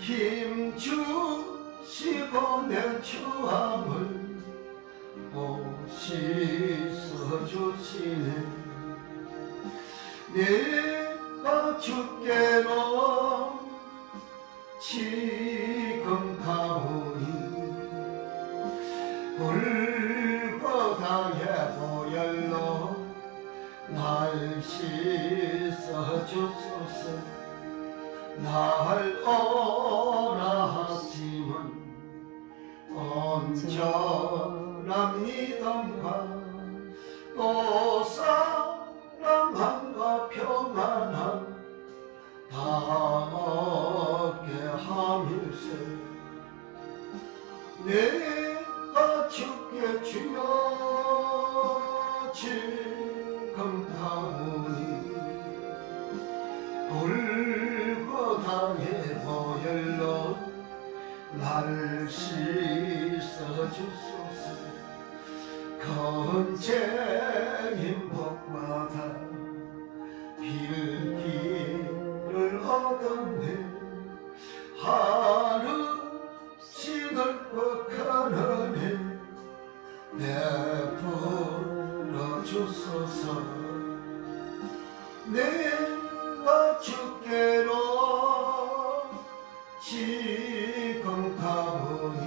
힘 주시고 내 추함을 씻어 주시네. 내가 죽게로 지금 가오니 불보다의 보혈로 날 씻어 주소서. 날 오라 하시면 온전한 믿음과 또 사랑함과 평안함 다 얻게 함일세. 내가 주께 주여 지금 가오니 불보다의 보혈로 날 씻어 주소서. 건재인 복받아 빌기를 얻었네. 하루 신을 뻑하느니 내풀어 주소서. 내가 주께로 지금 가오니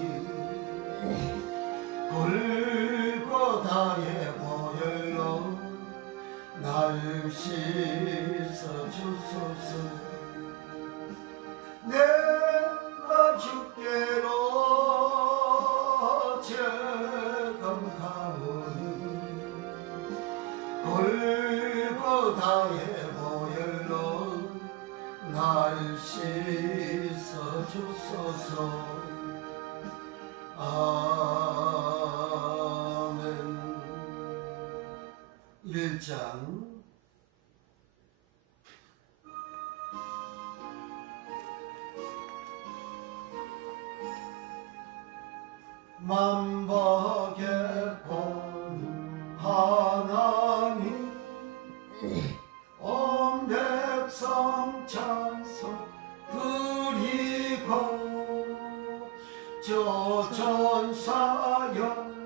불보다의 보혈로 날 씻어 주소서. 내가 주께로 지금 가오니 불보다의 보혈로 날 씻어 주소서. 아멘. 1장 만복의 본 하나님 온 백성 찬송 드리고 저 전사여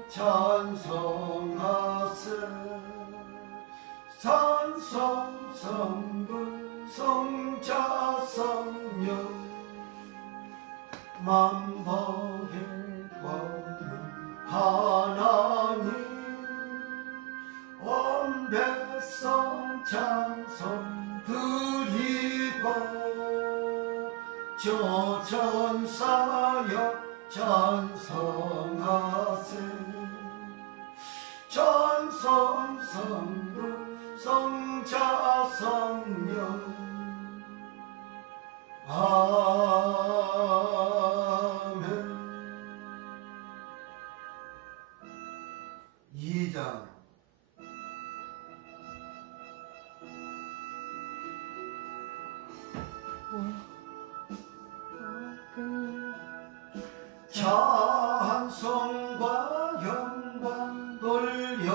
찬송하세. 산성 성부 성자 성령 만복의 권 하나님 온 백성 찬송 드리고 저 전사여 찬송하세. 찬송 성부 성자 성령 아멘. 2장 찬송과 영광 돌려보내세.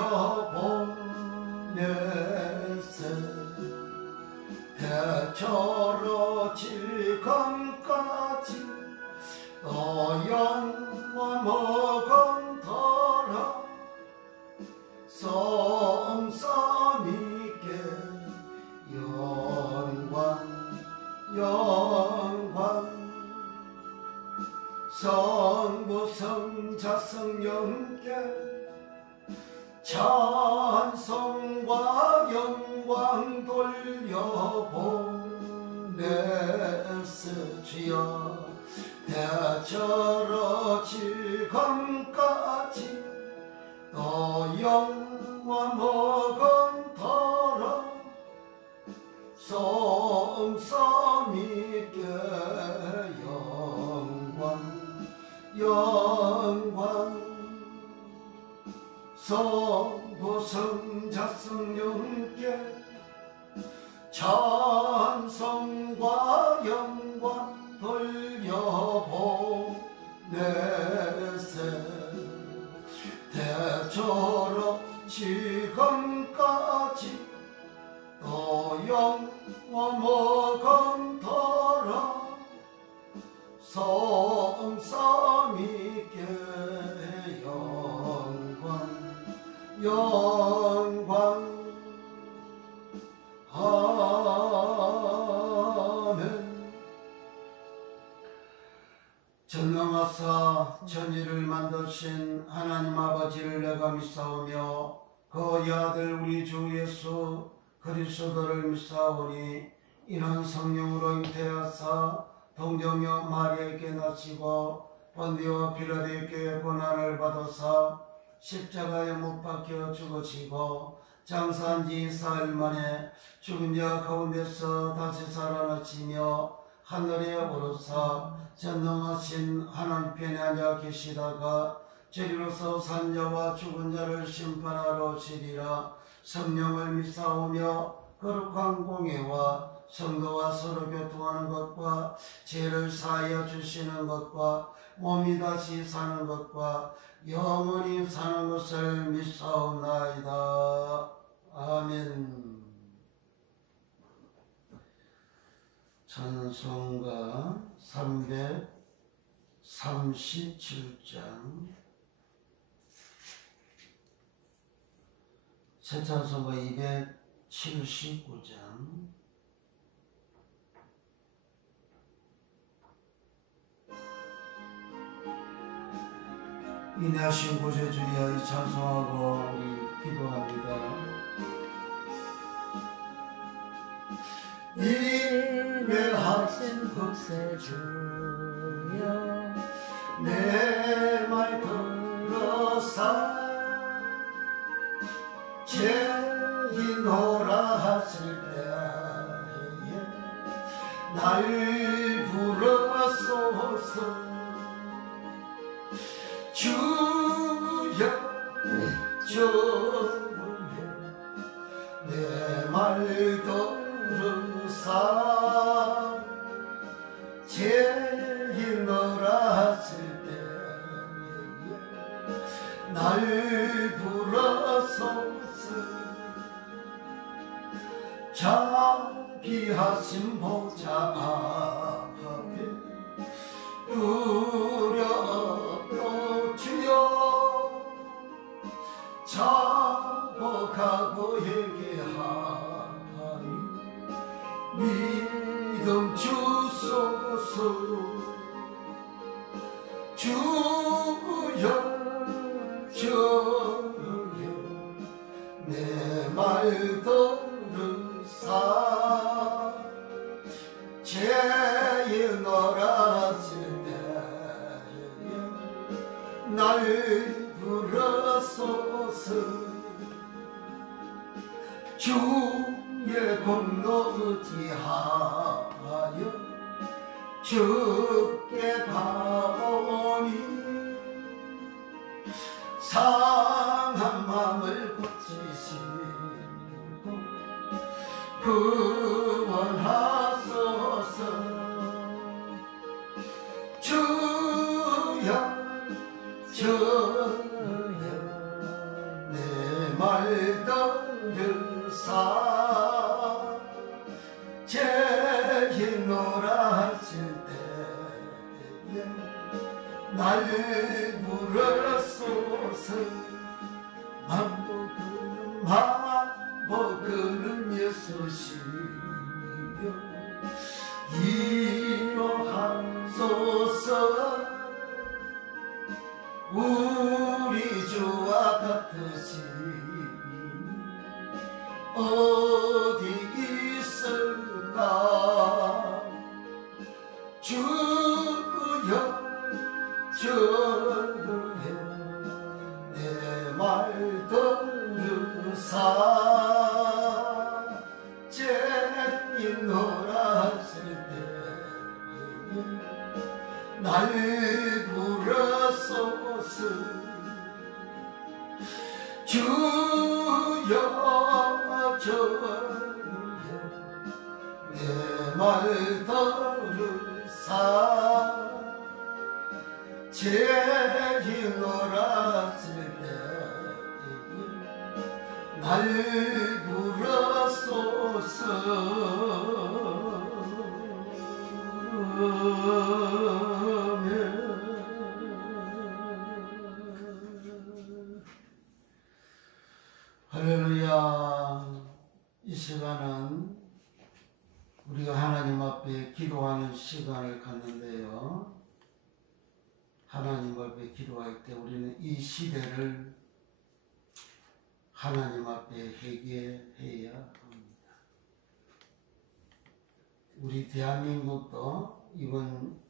대처로 지금까지 또 영원 먹은더라. 성삼위께 영광 영광. 성부 성자 성령께 찬송과 영광 돌려보내세. 주여 대처로 지금까지 또 영원 먹은더라. 성삼위께 영광 영광. 성부 성자 성령께 찬송과 영광 돌려보내세. 대처로 지금까지 또 영원 먹은더라. 성삼위께 영광 영광 아멘. 전능하사 천지를 만드신 하나님 아버지를 내가 믿사오며 그의 아들 우리 주 예수 그리스도를 믿사오니 이는 성령으로 잉태하사 동정녀 마리아에게 나시고 본디오 빌라도에게 고난을 받으사 십자가에 못 박혀 죽으시고 장사한 지 4일 만에 죽은 자 가운데서 다시 살아나시며 하늘에 오르사 전능하신 하나님 편에 앉아 계시다가 저리로서 산 자와 죽은 자를 심판하러 오시리라. 성령을 믿사오며 거룩한 공예와 성도와 서로 교통하는 것과 죄를 사하여 주시는 것과 몸이 다시 사는 것과 영원히 사는 것을 믿사옵나이다. 아멘. 찬송가 337장, 새 찬송가 279장. 인내하신 구세주여 찬송하고 우리 기도합니다. 인내하신 구세주여 내 말 들어사 죄인노라 하실 때에 날 부르소서. 주여 주여 내 말 들으사 죄인노라 하실 때에 날 부르소서. 자비하신 보좌 앞에 두렵도 주여 자복하고 회개하니 믿음 주소서. 주여 주여 내 말 들으사 죄인노라 하실 때에 날 부르소서. 주의 공로 의지하여 주께 가오니 상한 마음을 고치시고 구원하소서. 주여 주여 내 말 들으사 죄인노라 하실 때에 날 부르소서. 만복은 예수시여 이로하소서. 우리 주와 같으신 어디 있을까. 주여 주여 내 말 들으사 죄인노라 하실 때에 날 부르소서. 주여 주여 내 말 들으사 죄인노라 하실 때에 날 부르소서. 기도하는 시간을 갖는데요. 하나님 앞에 기도할 때 우리는 이 시대를 하나님 앞에 회개해야 합니다. 우리 대한민국도 이번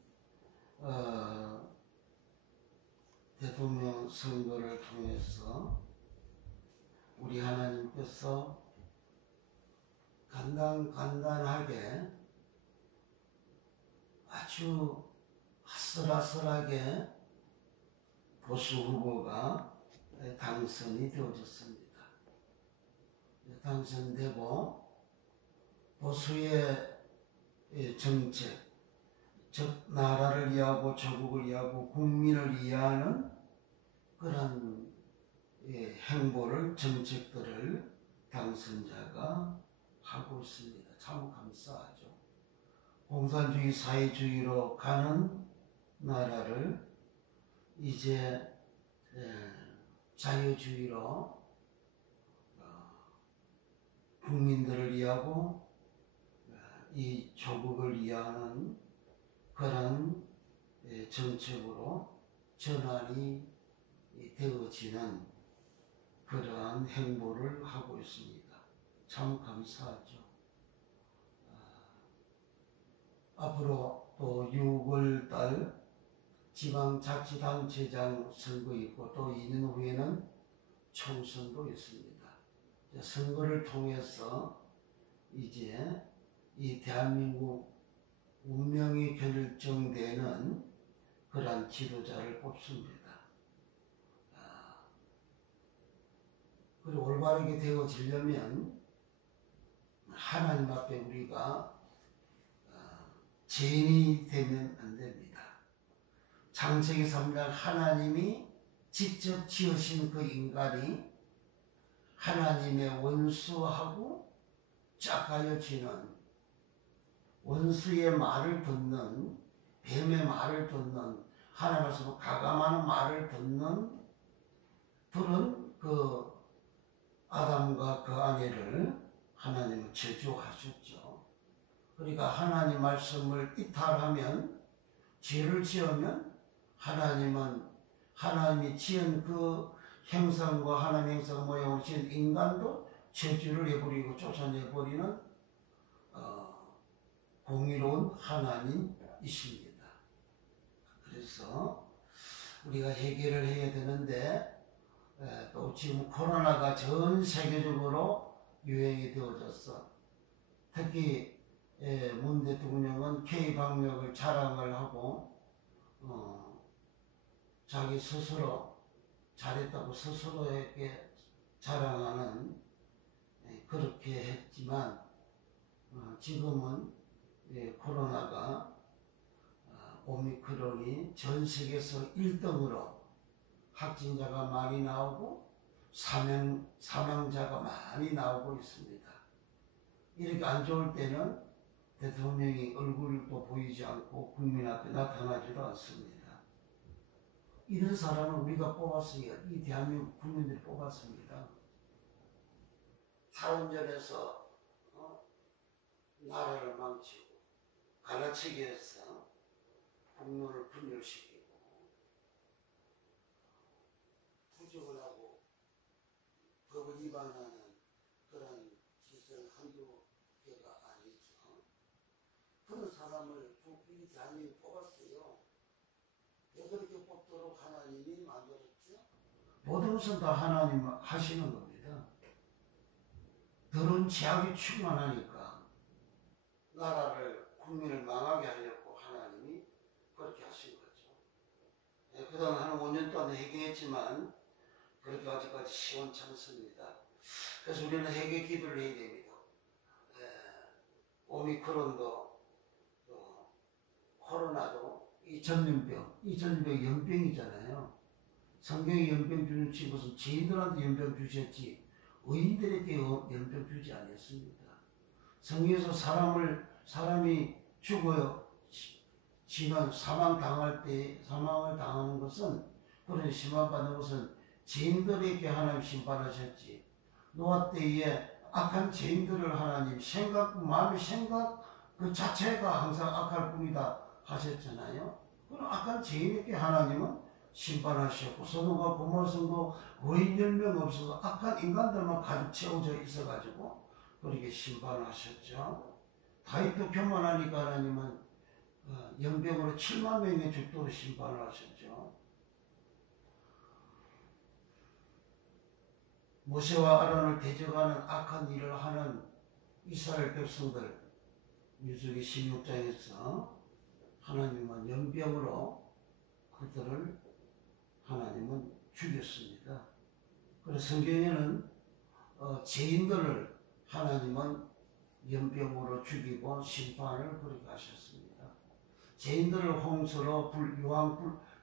대통령 선거를 통해서 우리 하나님께서 간단하게 아주 아슬아슬하게 보수 후보가 당선이 되어졌습니다. 당선되고 보수의 정책, 즉 나라를 위하고 조국을 위하고 국민을 위하는 그런 행보를, 정책들을 당선자가 하고 있습니다. 참 감사하죠. 공산주의 사회주의로 가는 나라를 이제 자유주의로 국민들을 위하고 이 조국을 위하는 그런 정책으로 전환이 되어지는 그러한 행보를 하고 있습니다. 참 감사하죠. 앞으로 또 6월달 지방자치단체장 선거 있고 또 2년 후에는 총선도 있습니다. 선거를 통해서 이제 이 대한민국 운명이 결정되는 그러한 지도자를 뽑습니다. 그리고 올바르게 되어지려면 하나님 앞에 우리가 죄인이 되면 안 됩니다. 창세기 3장 하나님이 직접 지으신 그 인간이 하나님의 원수하고 짝가여지는, 원수의 말을 듣는, 뱀의 말을 듣는, 하나님 말씀을 가감하는 말을 들은 그 아담과 그 아내를 하나님은 저주하셨죠. 그러니까 하나님 말씀을 이탈하면, 죄를 지으면 하나님은 하나님이 지은 그 형상과 하나님의 형상 모양으로 지은 인간도 저주를 해버리고 쫓아내버리는 공의로운 하나님이십니다. 그래서 우리가 해결을 해야 되는데 또 지금 코로나가 전 세계적으로 유행이 되어졌어. 특히 문 대통령은 K방역을 자랑을 하고 자기 스스로 잘했다고 스스로에게 자랑하는, 그렇게 했지만 지금은 코로나가 오미크론이 전 세계에서 1등으로 확진자가 많이 나오고 사망자가 많이 나오고 있습니다. 이렇게 안 좋을 때는 대통령이 얼굴도 보이지 않고 국민 앞에 나타나지도 않습니다. 이런 사람을 우리가 뽑았어요. 이 대한민국 국민들이 뽑았습니다. 탈원전에서 나라를 망치고 갈라치기 해서 국론을 분열시키고 부정을 하고 법을 위반하는 그런 짓을 한두 개가 아니죠. 그런 사람을 이 대한민국 뽑았어요. 왜 그렇게 뽑도록 하나님이 만들었죠? 모든 것은 다 하나님 하시는 겁니다. 더러운 죄악이 충만하니까 나라를, 국민을 망하게 하려고 하나님이 그렇게 하신 거죠. 그동안 한 5년 동안 회개했지만 그래도 아직까지 시원찮습니다. 그래서 우리는 회개 기도를 해야 됩니다. 오미크론도 또 코로나도 이 전염병이 연병이잖아요. 성경에 연병 주는 것은 죄인들한테 연병 주셨지 의인들에게 연병 주지 않았습니다. 성경에서 사람이 죽어요. 지는 사망을 당하는 것은, 그런 심판받는 것은 죄인들에게 하나님 심판하셨지, 노아 때에 악한 죄인들을 하나님 마음의 생각 그 자체가 항상 악할 뿐이다 하셨잖아요. 그럼 악한 죄인에게 하나님은 심판하셨고 소돔과 고모성도 거의 10명 없어서 악한 인간들만 가득 채워져 있어가지고 그렇게 심판하셨죠. 다윗도 교만하니까 하나님은 영병으로 7만 명의 죽도록 심판을 하셨죠. 모세와 아론을 대적하는 악한 일을 하는 이스라엘 백성들, 민수기 16장에서 하나님은 연병으로 그들을 하나님은 죽였습니다. 그래서 성경에는 죄인들을 하나님은 연병으로 죽이고 심판을 그렇게 하셨습니다. 죄인들을 홍수로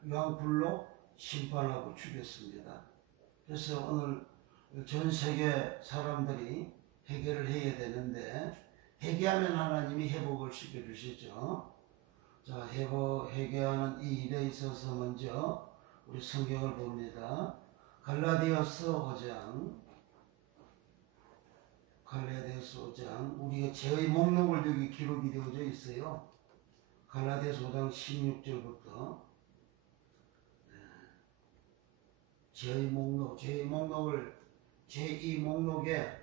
유황불로 심판하고 죽였습니다. 그래서 오늘 전 세계 사람들이 회개를 해야 되는데 회개하면 하나님이 회복을 시켜주시죠. 자, 회개하는 이 일에 있어서 먼저 우리 성경을 봅니다. 갈라디아서 5장 우리가 죄의 목록을 여기 기록이 되어져 있어요. 갈라디아서 5장 16절부터 죄의 목록을 제2 목록에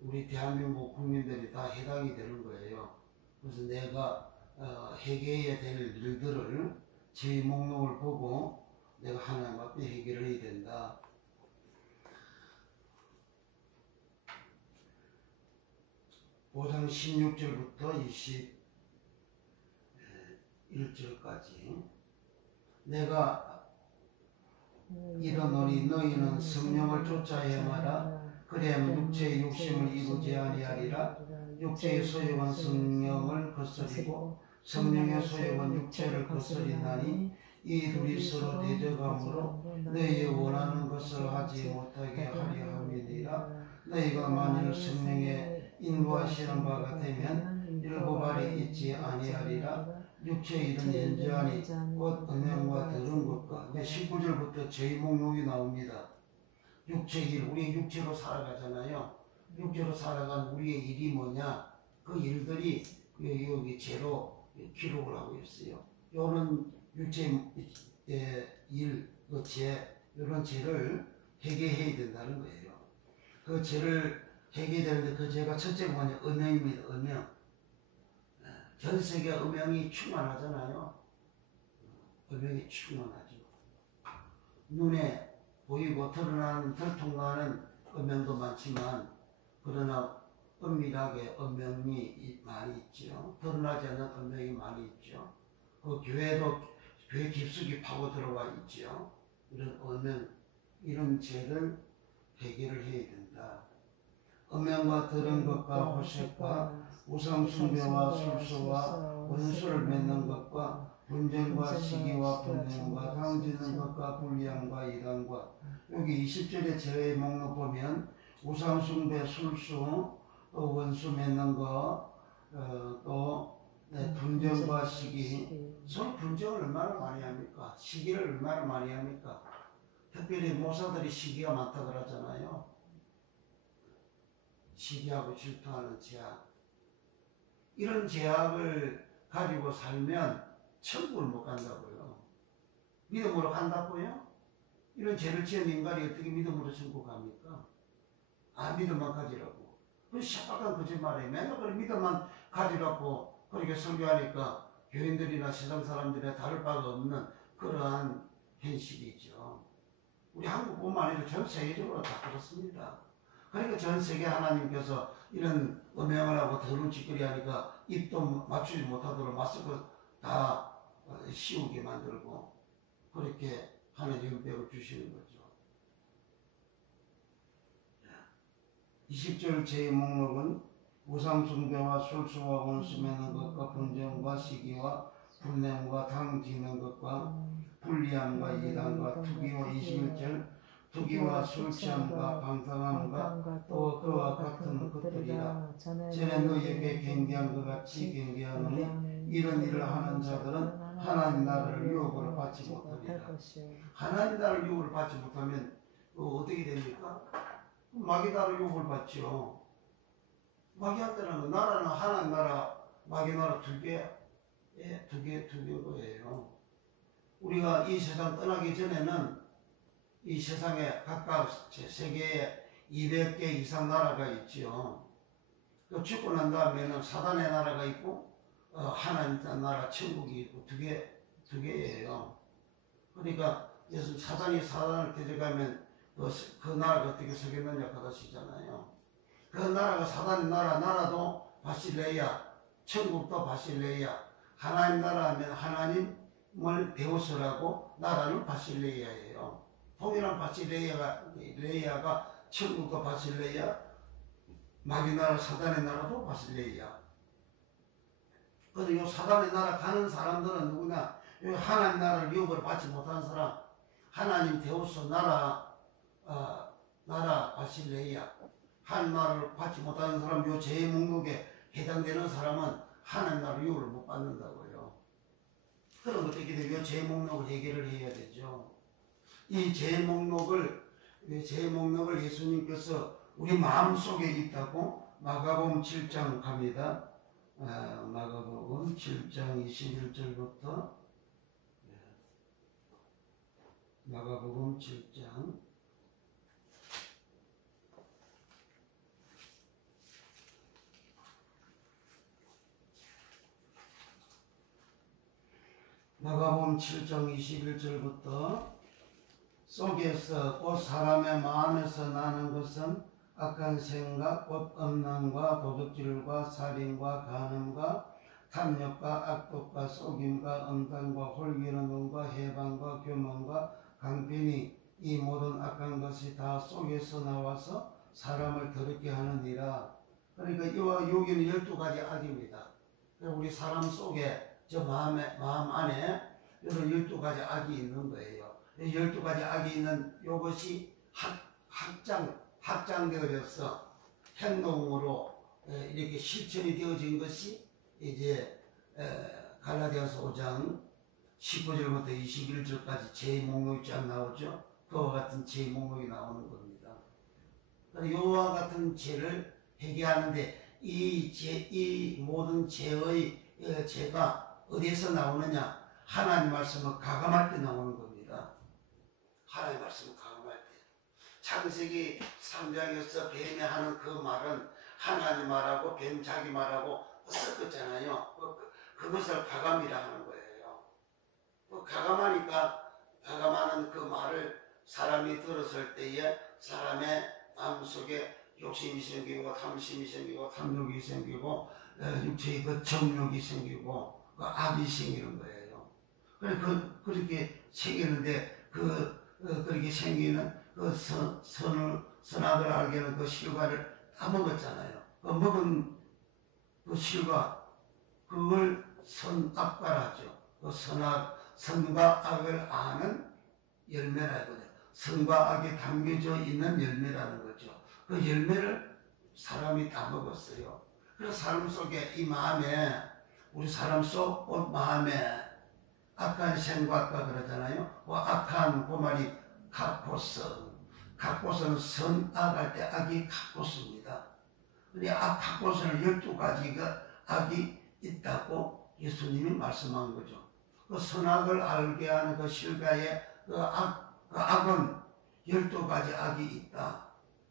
우리 대한민국 국민들이 다 해당이 되는 거예요. 그래서 내가 회개해야 될 일들을 제2 목록을 보고 내가 하나님 앞에 해결을 해야 된다. 5장 16절부터 21절까지 내가 이르노니 너희는 성령을 쫓아 행하라. 그리하면 육체의 욕심을 이루지 아니하리라. 육체의 소욕은 성령을 거스리고 성령의 소욕은 육체를 거스리나니 이 둘이 서로 대적함으로 너희의 원하는 것을 하지 못하게 하려 함이니라. 너희가 만일 성령의 인도하시는 바가 되면 일곱 알이 있지 아니하리라. 육체의 일은 현저하니 곧 음행과 더러운 것과 19절부터 죄의 목록이 나옵니다. 육체의 일, 우리 육체로 살아가잖아요. 육체로 살아간 우리의 일이 뭐냐? 그 일들이 여기 죄로 기록을 하고 있어요. 요런 육체의 일, 그 죄, 이런 죄를 회개해야 된다는 거예요. 그 죄를 회개되는데 그 죄가 첫째가 뭐냐? 음행입니다. 음행. 전 세계 음행이 충만하잖아요. 음행이 충만하죠. 눈에 보이고 들통나는 음행도 많지만 그러나 은밀하게 음행이 많이 있죠. 드러나지 않는 음행이 많이 있죠. 그 교회 깊숙이 파고 들어와 있죠. 이런 음행, 이런 죄를 해결을 해야 된다. 음행과 더러운 것과 호색과 우상 숭배와 술수와 원수를 맺는 것과 분쟁과 시기와 분쟁과 당지는 것과 불리함과 이단과 여기 20절의 죄의 목록 보면 우상 숭배, 술수, 또 원수 맺는 것, 또 분쟁과 시기. 서로 분쟁을 얼마나 많이 합니까? 시기를 얼마나 많이 합니까? 특별히 목사들이 시기가 많다 그러잖아요. 시기하고 질투하는 제약. 이런 제약을 가지고 살면 천국을 못 간다고요. 믿음으로 간다고요? 이런 죄를 지은 인간이 어떻게 믿음으로 천국 갑니까? 믿음만 가지라고. 그 시작한 거짓말이에요. 맨날 그 믿음만 가지라고 그렇게 설교하니까 교인들이나 세상 사람들이나 다를 바가 없는 그러한 현실이죠. 우리 한국뿐만 아니라 전 세계적으로 다 그렇습니다. 그러니까 전 세계 하나님께서 이런 음행을 하고 더러운 짓거리 하니까 입도 맞추지 못하도록 마스크 다 씌우게 만들고 그렇게 하나님 연병을 주시는 거죠. 20절 제 목록은 우상 숭배와 술수와 원수 맺는 것과 분쟁과 시기와 분냄과 당지는 것과 불리함과 이단과 투기와 21절 투기와 술 취함과 방탕함과 또 그와 같은 것들이라. 전에 너희에게 경계한 것 같이 경계하노니 이런 일을 하는 자들은 하나님 나라를 유혹으로 받지 못하리라. 하나님 나라를 유혹을 받지 못하면 어떻게 됩니까? 마귀 나라 유혹을 받죠. 마귀한테는 나라는 하나님 나라 마귀 나라 두 개인 거예요. 우리가 이 세상 떠나기 전에는 이 세상에 각각 세계에 200개 이상 나라가 있지요. 그 죽고 난 다음에는 사단의 나라가 있고 하나님 나라 천국이 있고 두 개예요. 그러니까 예수 사단이 사단을 데려가면 그 나라가 어떻게 서겠느냐 그러시잖아요. 그 나라가 사단의 나라도 바실레야, 천국도 바실레야. 하나님 나라 하면 하나님을 배우서라고 나라는 바실레야예요. 통일한 바실레야가 천국도 바실레야, 마귀 나라 사단의 나라도 바실레야. 그런데 이 사단의 나라 가는 사람들은 누구냐? 하나님 나라를 유업을 받지 못한 사람, 하나님 데우스 나라 바실레야, 하나님 나라를 받지 못하는 사람, 요 죄의 목록에 해당되는 사람은 하나님 나라 유업을 못 받는다고요. 그럼 어떻게 돼요? 죄의 목록을 해결을 해야 되죠. 이 죄의 목록을 예수님께서 우리 마음속에 있다고 마가복음 7장 갑니다. 마가복음 7장 21절부터 마가복음 7장 마가복음 7장 21절부터 속에서 곧 사람의 마음에서 나는 것은 악한 생각, 곧 음란과 도둑질과 살인과 간음과 탐욕과 악독과 속임과 음란과 홀기는 눈과 해방과 교만과 강변이 이 모든 악한 것이 다 속에서 나와서 사람을 더럽게 하느니라. 그러니까 이와 여기는 12가지 악입니다. 우리 사람 속에 저 마음 안에 이런 12가지 악이 있는 거예요. 12가지 악이 있는 이것이 확장되어져서 행동으로 이렇게 실천이 되어진 것이 이제 갈라디아서 5장 19절부터 21절까지 제 목록이 쫙 나오죠. 그와 같은 제 목록이 나오는 겁니다. 이와 같은 죄를 회개하는데 이 모든 죄의 죄가 어디에서 나오느냐? 하나님 말씀을 가감할 때 나오는 겁니다. 하나님 말씀을 가감할 때. 창세기 3장에서 뱀이 하는 그 말은 하나님 말하고 뱀 자기 말하고 섞었잖아요. 그것을 가감이라 하는 거예요. 가감하는 그 말을 사람이 들었을 때에 사람의 마음속에 욕심이 생기고 탐심이 생기고 탐욕이 생기고 육체의 그 정욕이 생기고 그 악이 생기는 거예요. 그렇게 생기는데 그렇게 생기는 그 선악을 알게 하는 그 실과를 다 먹었잖아요. 그 먹은 그 실과 그걸 선악과라죠. 그 선과 악을 아는 열매라 이거죠. 선과 악이 담겨져 있는 열매라는 거죠. 그 열매를 사람이 다 먹었어요. 그래서 사람 속에 이 마음에 우리 사람 속 마음에 악한 생각과 그러잖아요. 악한 그 말이 각고서는 선악할 때 악이 각고서입니다. 근데 각고서는 12가지가 악이 있다고 예수님이 말씀한 거죠. 그 선악을 알게 하는 그 실과의 그 악은 12가지 악이 있다.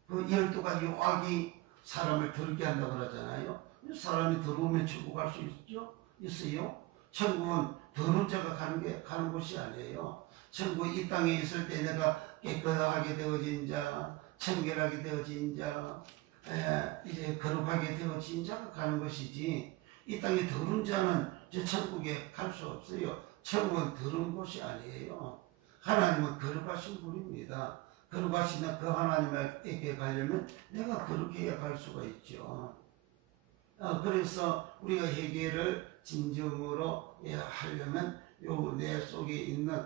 그 12가지 악이 사람을 더럽게 한다고 그러잖아요. 사람이 더러우면 천국 갈 수 있어요? 천국은 더러운 자가 가는 곳이 아니에요. 천국 이 땅에 있을 때 내가 깨끗하게 되어진 자, 청결하게 되어진 자, 이제 거룩하게 되어진 자가 가는 것이지, 이 땅에 더러운 자는 저 천국에 갈 수 없어요. 천국은 더러운 곳이 아니에요. 하나님은 거룩하신 분입니다. 거룩하신 그 하나님에게 가려면 내가 거룩해야 갈 수가 있죠. 그래서 우리가 회개를 진정으로 하려면 요 내 속에 있는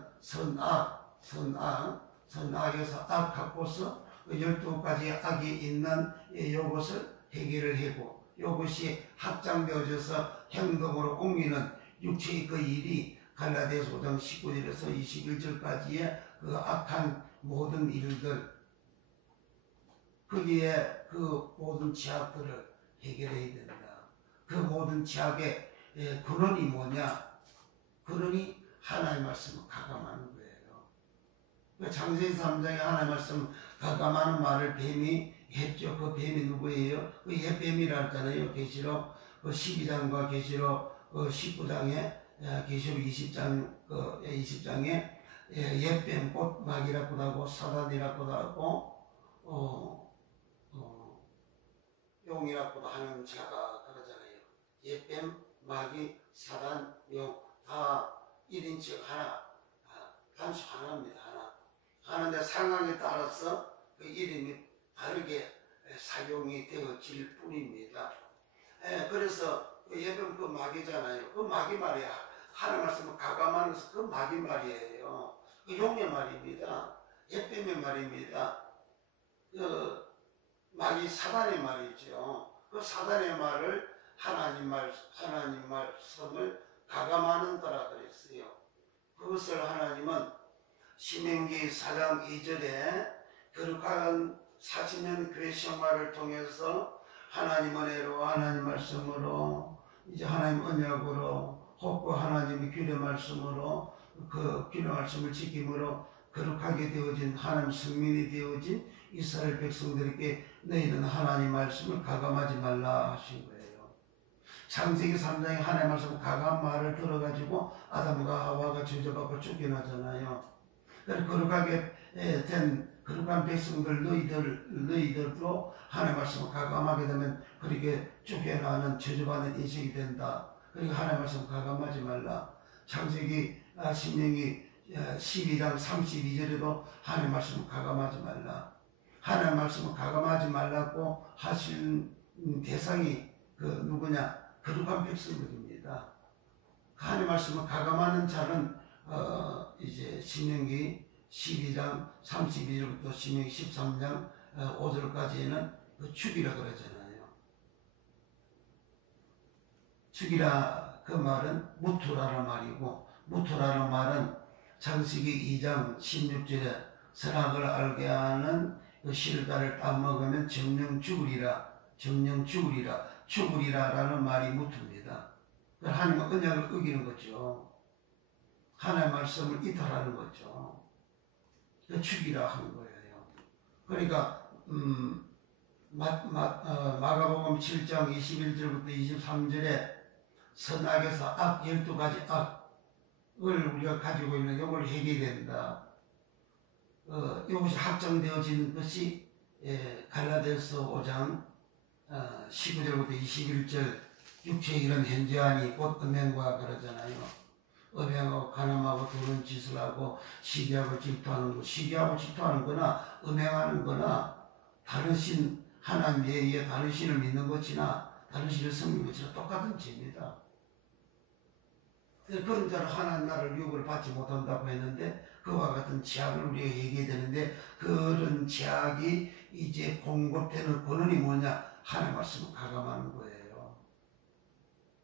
선악에서 악 갖고서 12가지 악이 있는 요것을 해결을 하고, 요것이 확장되어져서 행동으로 옮기는 육체의 그 일이 갈라디아서 5장 19절에서 21절까지의 그 악한 모든 일들, 거기에 그 모든 죄악들을 해결해야 된다. 그 모든 죄악의 근원이 뭐냐? 근원이 하나님의 말씀을 가감하는 거예요. 창세기 3장에 하나님의 말씀 가감하는 말을 뱀이 했죠. 그 뱀이 누구예요? 그 옛뱀이라 했잖아요. 계시록 12장과 계시록 19장에 계시록 20장에 옛뱀 곧 마귀라고도 하고 사단이라고도 하고 용이라고도 하는 자가 그러잖아요. 옛뱀, 마귀, 사단, 용 다 1인칭 하나, 단수 하나입니다. 하나인데 상황에 따라서 그 이름이 다르게 사용이 되어질 뿐입니다. 그래서 예전 그 마귀잖아요. 그 마귀 말이야. 하나님 말씀을 가감하는 것은 그 마귀 말이에요. 그 용의 말입니다. 옛뱀의 말입니다. 그 마귀 사단의 말이죠. 그 사단의 말을 하나님 말씀을 가감하는 거라 그랬어요. 그것을 하나님은 신명기 4장 2절에 거룩한 40년 교회 생활을 통해서 하나님 은혜로 하나님 말씀으로 이제 하나님 언약으로 혹고 하나님의 규례 말씀으로 그 규례 말씀을 지킴으로 거룩하게 되어진 하나님 성민이 되어진 이스라엘 백성들에게 너희는 하나님 말씀을 가감하지 말라 하신 거예요. 창세기 3장에 하나님 말씀 가감 말을 들어가지고 아담과 하와가 저주받고 쫓겨나잖아요. 거룩하게 된 거룩한 백성들 너희들도 하나님 말씀을 가감하게 되면 그렇게 쫓겨나는 저주받는 인생이 된다. 그리고 하나님 말씀 가감하지 말라. 창세기 신명기 12장 32절에도 하나님 말씀을 가감하지 말라. 하나님 말씀을 가감하지 말라고 하신 대상이 그 누구냐? 거룩한 백성들입니다. 하나님 말씀을 가감하는 자는 이제 신명기 12장 32절부터 신명기 13장 5절까지는 그 축이라 그러잖아요. 축이라 그 말은 무토라는 말이고, 무토라는 말은 창세기 2장 16절에 선악을 알게 하는 그 실과를 따먹으면 정령 죽으리라, 죽으리라라는 말이 무토입니다. 하나님의 언약을 어기는 거죠. 하나님의 말씀을 이탈하는 거죠. 죽이라 하는 거예요. 그러니까 마가복음 7장 21절부터 23절에 선악에서 악 12가지 악을 우리가 가지고 있는 이걸 해결해야 된다. 이것이 확정되어진 것이 갈라디아서 5장 19절부터 21절 육체의 이런 현저하니 곧 음행과 그러잖아요. 음행하고 간음하고 두른 짓을 하고 시기하고 질투하는 거, 시기하고 질투하는 거나 음행하는 거나 다른 신 하나님 외에 다른 신을 믿는 것이나 다른 신을 섬기는 것이나 똑같은 죄입니다. 그런 자는 하나님 나라를 유업을 받지 못한다고 했는데 그와 같은 죄악을 우리가 얘기해야 되는데 그런 죄악이 이제 공급되는 권한이 뭐냐? 하나님 말씀을 가감하는 거예요.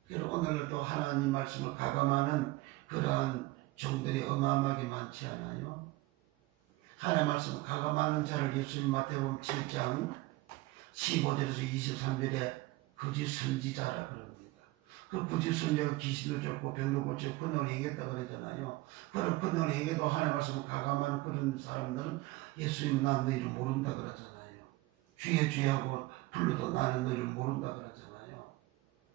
그래서 오늘도 하나님 말씀을 가감하는 그러한 종들이 어마어마하게 많지 않아요? 하나님 말씀을 가감하는 자를 예수님 마태복음 7장 15절에서 23절에 거짓 선지자라 그럽니다. 그 거짓 선지자가 귀신도 쫓고 병도 고치고 권능을 행했다 그러잖아요. 그런 권능을 행해도 하나님 말씀을 가감하는 그런 사람들은 예수님 난 너희를 모른다 그러잖아요. 주의 주하고 불러도 나는 너희를 모른다 그러잖아요.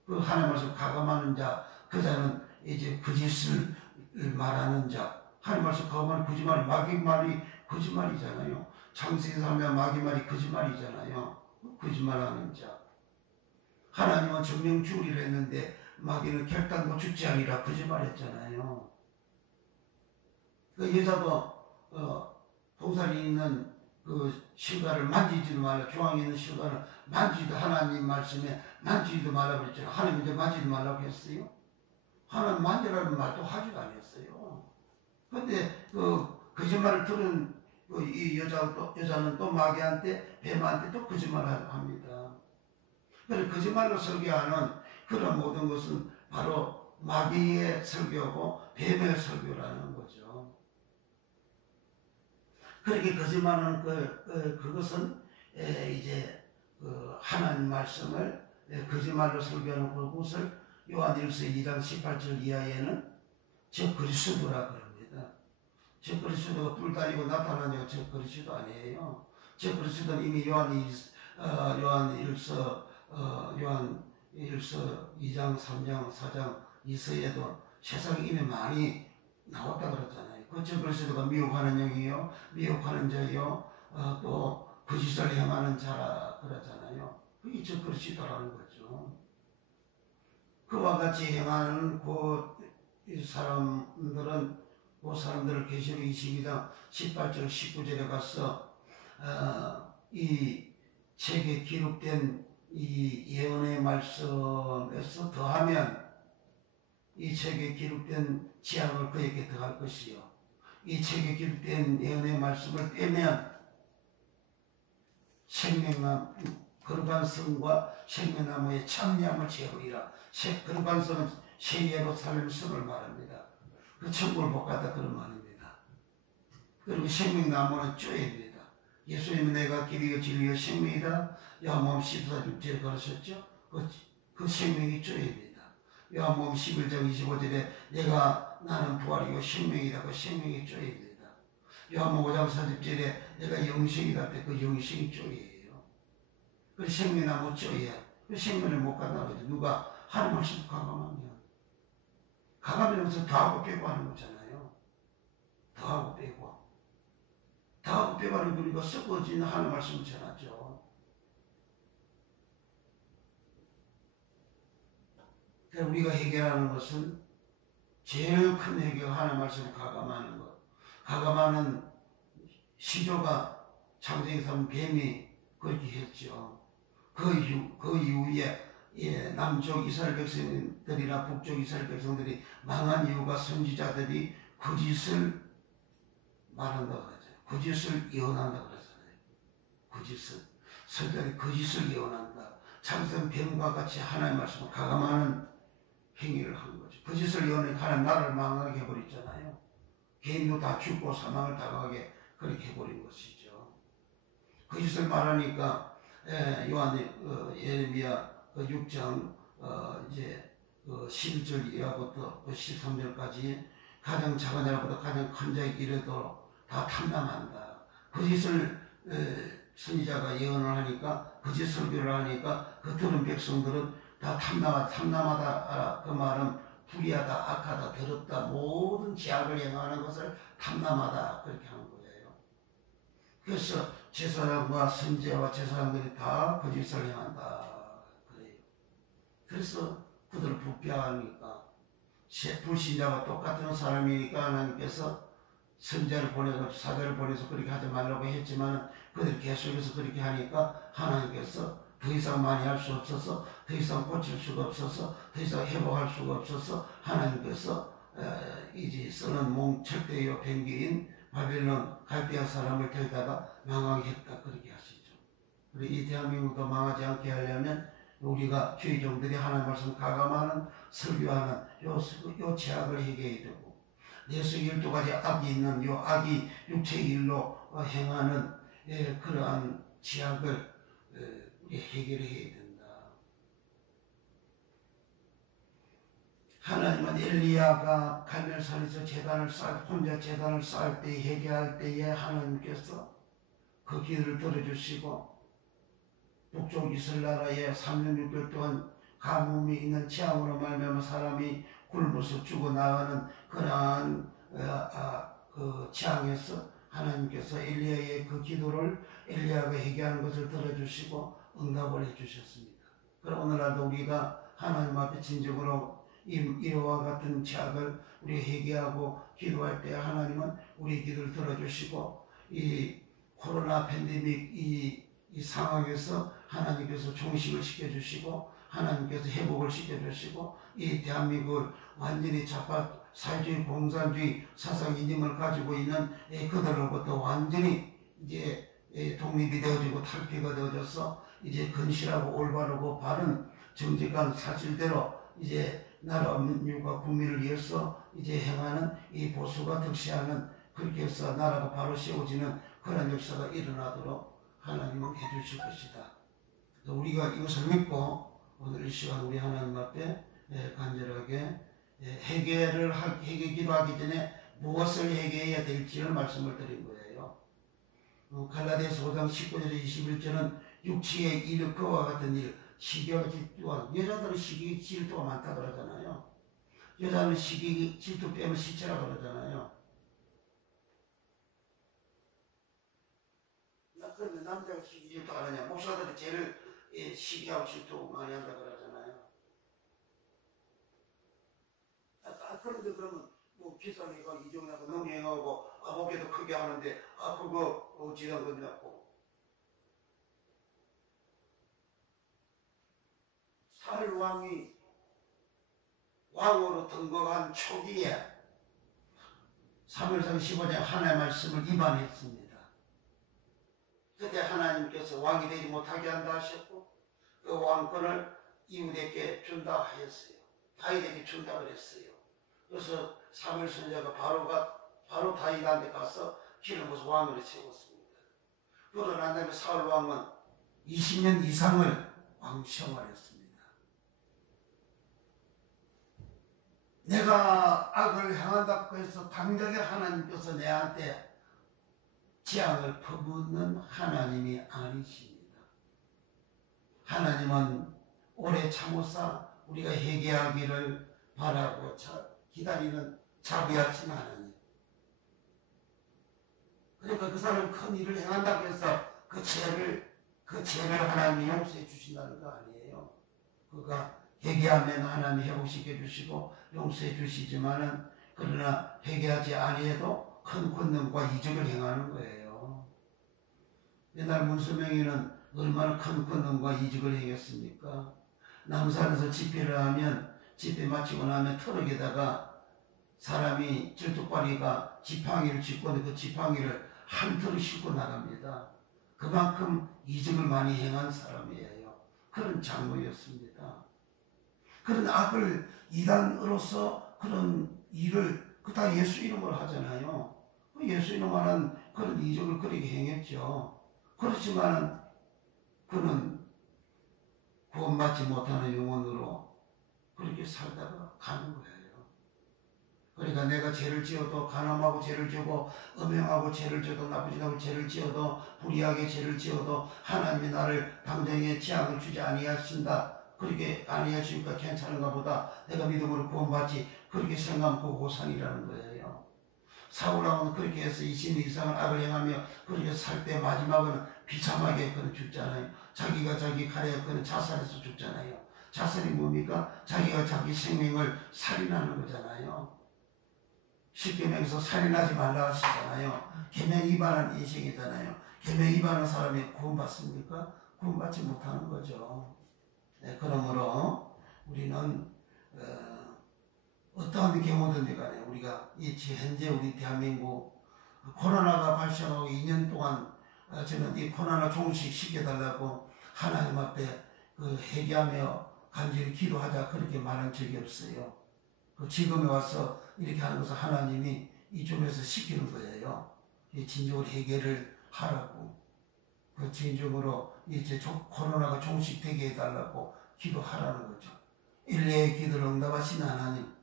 그 하나님 말씀 가감하는 자, 그 자는 이제 거짓을 말하는 자, 하나님 말씀 가감하는 거짓말이 마귀 말이 거짓말이잖아요. 창세기에서 하면 마귀 말이 거짓말이잖아요. 거짓말하는 자. 하나님은 정령 죽으리라 했는데 마귀는 결단코 죽지 아니라 거짓말했잖아요. 그 여자도 동산이 있는 그 실과를 만지지도 말라. 중앙에 있는 실과를 만지지도 하나님 말씀에 만지지도 말라 그랬잖아요. 하나님 이제 만지지 말라고 했어요. 하나님 만지라는 말도 하지도 않았어요. 근데 그 거짓말을 들은 이 여자는 또 마귀한테 뱀한테 또 거짓말을 합니다. 그래서 거짓말로 설교하는 그런 모든 것은 바로 마귀의 설교고 뱀의 설교라는 거죠. 그렇게 거짓말하는 그것은 이제 하나님 말씀을 거짓말로 설교하는 그것을 요한일서 2장 18절 이하에는 저 그리스도라 그럽니다. 저 그리스도가 뿔 달리고 나타나냐고 저 그리스도 아니에요. 저 그리스도는 이미 요한일서 2장 3장 4장 이서에도 세상에 이미 많이 나왔다 그랬잖아요. 저 그리스도가 미혹하는 영이요 미혹하는 자요 또 거짓을 행하는 자라 그러잖아요. 그게 저 그리스도라는 거죠. 그와 같이 행하는 그 사람들을 계시록 22장 18절 19절에 가서 이 책에 기록된 이 예언의 말씀에서 더하면 이 책에 기록된 지향을 그에게 더할 것이요 이 책에 기록된 예언의 말씀을 빼면 거룩한 생명나무의 참냐을 채우리라. 거룩한 성은 세계로 살림 성을 말합니다. 그 천국을 못 가다 그런 말입니다. 그리고 생명나무는 쪼입니다. 예수님은 내가 길이요 진리요 생명이다. 요한복음 14절에 그러셨죠. 그 생명이 쪼입니다. 요한복음 11장 25절에 나는 부활이요 생명이다. 그 생명이 쪼입니다. 요한복음 5장 40절에 내가 영생이다. 그 영생이 쪼이에요. 그 생명나무 쪼이야. 그 생명을 못 간다고 하죠. 누가 하는 말씀 가감하면서 더하고 빼고 하는 거잖아요. 더하고 빼고 하는 거니까 섞어지는 하는 말씀을 전하죠. 그러니까 우리가 해결하는 것은 제일 큰 해결 하는 말씀을 가감하는 것. 가감하는 시조가 창세기 3 뱀이 그렇게 했죠. 그 이후에 남쪽 이스라엘 백성들이나 북쪽 이스라엘 백성들이 망한 이유가 선지자들이 거짓을 말한다고 하죠. 거짓을 예언한다고 그러잖아요. 선지자들이 거짓을 예언한다. 창세기 뱀과 같이 하나님의 말씀을 가감하는 행위를 한 거죠. 거짓을 예언하니까 하나님 나라를 망하게 해버렸잖아요. 개인도 다 죽고 사망을 당하게 그렇게 해버린 것이죠. 거짓을 말하니까 예레미야 6장 11절 이하부터 13절까지 가장 작은 자보다 가장 큰 자에 이르도록 다 탐남한다. 거짓을 선지자가 예언을 하니까 거짓 설교를 하니까 그 들은 백성들은 다 탐남하다. 그 말은 불의하다, 악하다, 더럽다, 모든 죄악을 행하는 것을 탐남하다 그렇게 하는 거예요. 그래서 제사장과 선지자와 제사장들이 다 거짓을 행한다 그래요. 그래서 그들을 부패하니까 불신자와 똑같은 사람이니까 하나님께서 선지자를 보내서 사자를 보내서 그렇게 하지 말라고 했지만 그들이 계속해서 그렇게 하니까 하나님께서 더 이상 많이 할 수 없어서 더 이상 고칠 수가 없어서 더 이상 회복할 수가 없어서 하나님께서 이제 쓰는 철대요 뱅기인 바벨론 갈대아 사람을 데려다가 망하게 했다 그렇게 하시죠. 그리고 이 대한민국도 망하지 않게 하려면 우리가 주의종들이 하나님 말씀 가감하는 설교하는 요 죄악을 해결해야 되고 예수 12가지 악이 있는 요 악이 육체의 일로 행하는 그러한 죄악을 우리 해결해야 된다. 하나님은 엘리야가 갈멜산에서 혼자 제단을 쌓을 때 회개할 때에 하나님께서 그 기도를 들어주시고 북쪽 이스라엘 나라에 3년 6개월 동안 가뭄이 있는 재앙으로 말미암아 사람이 굶어서 죽어나가는 그러한 그 재앙에서 하나님께서 엘리야의 그 기도를 엘리야가 회개하는 것을 들어주시고 응답을 해주셨습니다. 그럼 오늘날도 우리가 하나님 앞에 진정으로 이와 같은 죄악을 우리 회개하고 기도할 때 하나님은 우리 기도를 들어주시고 이 코로나 팬데믹 이 상황에서 하나님께서 종식을 시켜주시고 하나님께서 회복을 시켜주시고 이 대한민국을 완전히 사회주의 공산주의 사상 이념을 가지고 있는 그들로부터 완전히 이제 독립이 되어지고 탈피가 되어져서 이제 건실하고 올바르고 바른 정직한 사실대로 이제 나라 민족과 국민을 위해서 이제 행하는 이 보수가 득세하는 그렇게 해서 나라가 바로 세워지는 그런 역사가 일어나도록 하나님은 해주실 것이다. 우리가 이것을 믿고 오늘 이 시간 우리 하나님 앞에 간절하게 회개 기도하기 전에 무엇을 회개해야 될지를 말씀을 드린 거예요. 갈라디아서 5장 19절에 21절은 육체의 일크와 같은 일, 시기와 질투와, 여자들은 시기 질투가 많다 그러잖아요. 여자는 시기 질투 빼면 시체라 그러잖아요. 그러면 남자가 시기 질투 안 하냐? 목사들이 제일 시기하고 질투 많이 한다 그러잖아요. 그런데 그러면 뭐 비싼 애가 이종하고 농행하고 목에도 크게 하는데 그거 어찌된 거냐고. 사울왕이 왕으로 등극한 초기에 사무엘상 15장 하나님의 말씀을 위반했습니다. 그때 하나님께서 왕이 되지 못하게 한다 하셨고 그 왕권을 이웃에게 준다 하였어요. 다윗에게 준다 그랬어요. 그래서 사무엘 선지자가 바로 다윗한테 가서 기름부어서 왕으로 세웠습니다. 그러고 난 다음에 사울 왕은 20년 이상을 왕 생활했습니다. 내가 악을 행한다고 해서 당장에 하나님께서 내한테 재앙을 퍼붓는 하나님이 아니십니다. 하나님은 오래 참으사 우리가 회개하기를 바라고 기다리는 자비하신 하나님. 그러니까 그 사람이 큰 일을 행한다고 해서 그 죄를 하나님이 용서해 주신다는 거 아니에요. 그가 회개하면 하나님이 회복시켜 주시고 용서해 주시지만은 그러나 회개하지 아니해도 큰 권능과 이적을 행하는 거예요. 옛날 문수명이는 얼마나 큰 권능과 이적을 행했습니까? 남산에서 집회를 하면 집회 마치고 나면 트럭에다가 사람이 질뚝바리가 지팡이를 짚고 그 지팡이를 한 트럭 싣고 나갑니다. 그만큼 이적을 많이 행한 사람이에요. 그런 장로였습니다. 그런 악을 이단으로서 그런 일을 다 예수 이름으로 하잖아요. 예수 이름 하는 그런 이적을 그렇게 행했죠. 그렇지만 그는 구원받지 못하는 영혼으로 그렇게 살다가 가는 거예요. 그러니까 내가 죄를 지어도 가늠하고 죄를 지고 음행하고 죄를 지어도 나쁘지 않고 죄를 지어도 불의하게 죄를 지어도 하나님이 나를 당장에 재앙을 주지 아니하신다. 그렇게 아니하시니까 괜찮은가 보다. 내가 믿음으로 구원받지. 그렇게 생각하면 그 고산이라는 거예요. 사울왕은 그렇게 해서 20년 이상을 악을 행하며 그렇게 살 때 마지막은 비참하게 그는 죽잖아요. 자기가 자기 칼에 그는 자살해서 죽잖아요. 자살이 뭡니까? 자기가 자기 생명을 살인하는 거잖아요. 십계명에서 살인하지 말라 하시잖아요. 계명 위반한 인생이잖아요. 계명 위반한 사람이 구원받습니까? 구원받지 못하는 거죠. 네, 그러므로 우리는 어떠한 경우든지 간에 우리가 현재 우리 대한민국 코로나가 발생하고 2년 동안 저는 이 코로나 종식시켜달라고 하나님 앞에 회개하며 간절히 기도하자 그렇게 말한 적이 없어요. 지금에 와서 이렇게 하는 것은 하나님이 이쪽에서 시키는 거예요. 진정으로 회개를 하라고. 진정으로 이제 코로나가 종식되게 해달라고 기도하라는 거죠. 일레의 기도를 응답하신 하나님,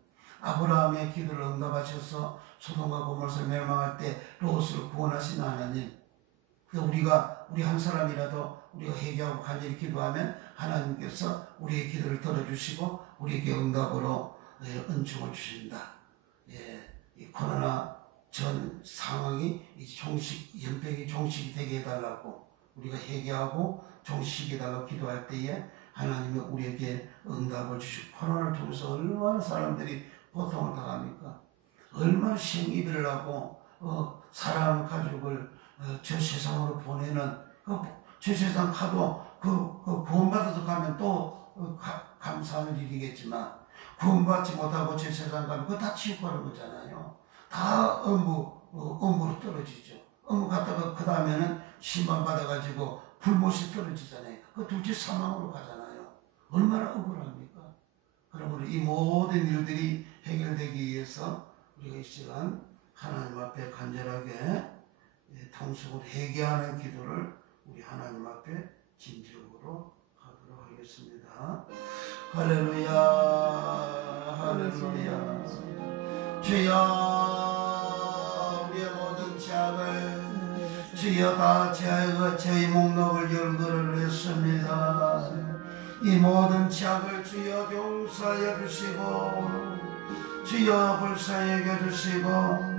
아브라함의 기도를 응답하셔서 소돔과 고모라를 멸망할 때 롯을 구원하신 하나님. 우리 한 사람이라도 우리가 회개하고 간절히 기도하면 하나님께서 우리의 기도를 들어주시고 우리에게 응답으로 은총을 주신다. 이 코로나 전 상황이 연병이 종식이 되게 해달라고 우리가 회개하고 종식해달라고 기도할 때에 하나님이 우리에게 응답을 주시고 코로나를 통해서 얼마나 사람들이 고통을 당합니까? 얼마나 생이별을 하고 사랑하는 가족을 저 세상으로 보내는 저 세상 가도 구원받아서 가면 또 감사할 일이겠지만 구원받지 못하고 저 세상 가면 그거 다 치우고 하는 거잖아요. 다 업무로 떨어지죠. 업무 갔다가 그 다음에는 심판받아가지고 불못이 떨어지잖아요. 그 둘째 사망으로 가잖아요. 얼마나 억울합니까? 그러므로 이 모든 일들이 해결되기 위해서 우리가 이 시간 하나님 앞에 간절하게 통성으로 회개하는 기도를 우리 하나님 앞에 진정으로 하도록 하겠습니다. 부르겠습니다. 할렐루야 할렐루야. 주여 우리의 모든 죄악을 주여 다 저희 목록을 열거를 했습니다. 이 모든 죄악을 주여 용서하여 주시고 주여 불쌍히 여겨주시고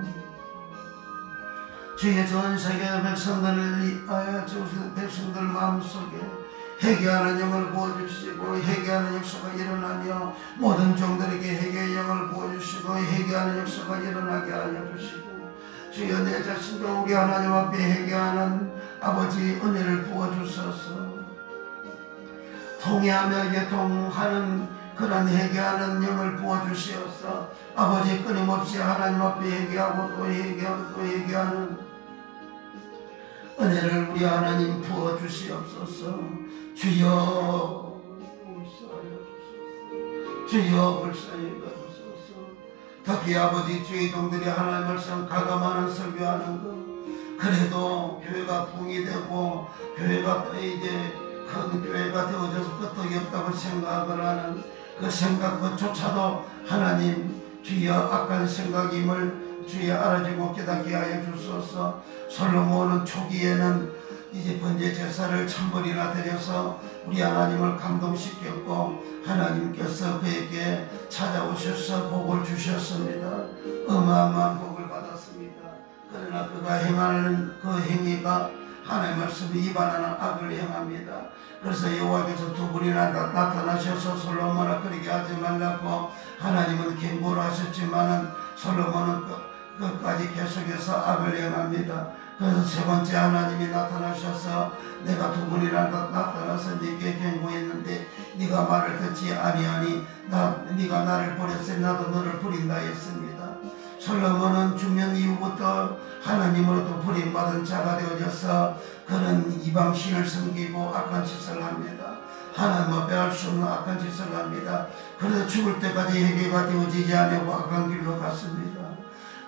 주의 전 세계 백성들을 위하여 백성들 마음속에 회개하는 영을 부어주시고 회개하는 역사가 일어나며 모든 종들에게 회개의 영을 부어주시고 회개하는 역사가 일어나게 하여 주시고 주여 내 자신도 우리 하나님 앞에 회개하는 아버지 은혜를 부어주소서. 통회하며 예통하는 그런 회개하는 영을 부어주시어서 아버지 끊임없이 하나님 앞에 회개하고 또 회개하고 또 회개하는 은혜를 우리 하나님 부어주시옵소서. 주여 주여 불쌍히 여겨주소서. 특히 아버지 주의 종들이 하나님 말씀 가감하는 설교하는 것 그래도 교회가 붕이 되고 교회가 이제 큰 교회가 되어져서 끄떡이 없다고 생각을 하는 그 생각 그조차도 하나님 주여 악한 생각임을 주여 알아주고 깨닫게 하여 주소서. 솔로몬은 초기에는 이제 번제 제사를 1000번이나 드려서 우리 하나님을 감동시켰고 하나님께서 그에게 찾아오셔서 복을 주셨습니다. 어마어마한 복을 받았습니다. 그러나 그가 행하는 그 행위가 하나님의 말씀을 위반하는 악을 행합니다. 그래서 여호와께서 2분이나 나타나셔서 솔로몬아 그렇게 하지 말라고 하나님은 경고를 하셨지만은 솔로몬은 끝까지 계속해서 악을 행합니다. 그래서 세 번째 하나님이 나타나셔서 내가 2분이나 나타나서 네게 경고했는데 네가 말을 듣지 아니하니 네가 나를 버렸으니 나도 너를 버린다 했습니다. 솔로몬은 중년 이후부터 하나님으로부터 버림받은 자가 되어져서 그는 이방신을 섬기고 악한 짓을 합니다. 하나님 앞에 할 수 없는 악한 짓을 합니다. 그래서 죽을 때까지 회개가 되어지지 않고 악한 길로 갔습니다.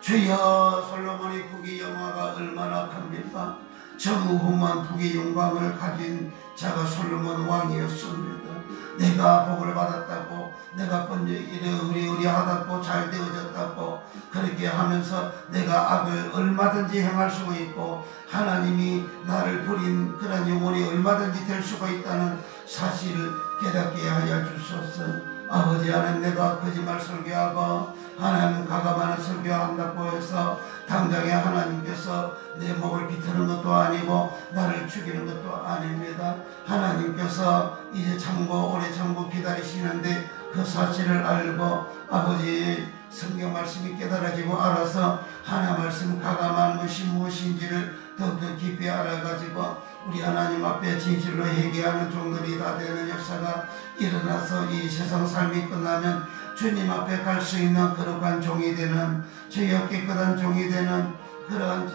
주여 솔로몬의 부귀 영화가 얼마나 큽니까? 정우후만 부귀 영광을 가진 자가 솔로몬 왕이었습니다. 내가 복을 받았다고 내가 의리하다고 잘 되어졌다고 그렇게 하면서 내가 악을 얼마든지 행할 수가 있고 하나님이 나를 버린 그런 영혼이 얼마든지 될 수가 있다는 사실을 깨닫게 하여 주소서. 아버지 하나님 내가 거짓말 설교하고 하나님 가감하는 설교한다고 해서 당장에 하나님께서 내 목을 비트는 것도 아니고 나를 죽이는 것도 아닙니다. 하나님께서 이제 오래 참고 기다리시는데 그 사실을 알고 아버지 성경 말씀이 깨달아지고 알아서 하나님 말씀 가감한 것이 무엇인지를 더욱더 깊이 알아가지고 우리 하나님 앞에 진실로 회개하는 종들이 다 되는 역사가 일어나서 이 세상 삶이 끝나면 주님 앞에 갈 수 있는 거룩한 종이 되는 주여 깨끗한 종이 되는 그러한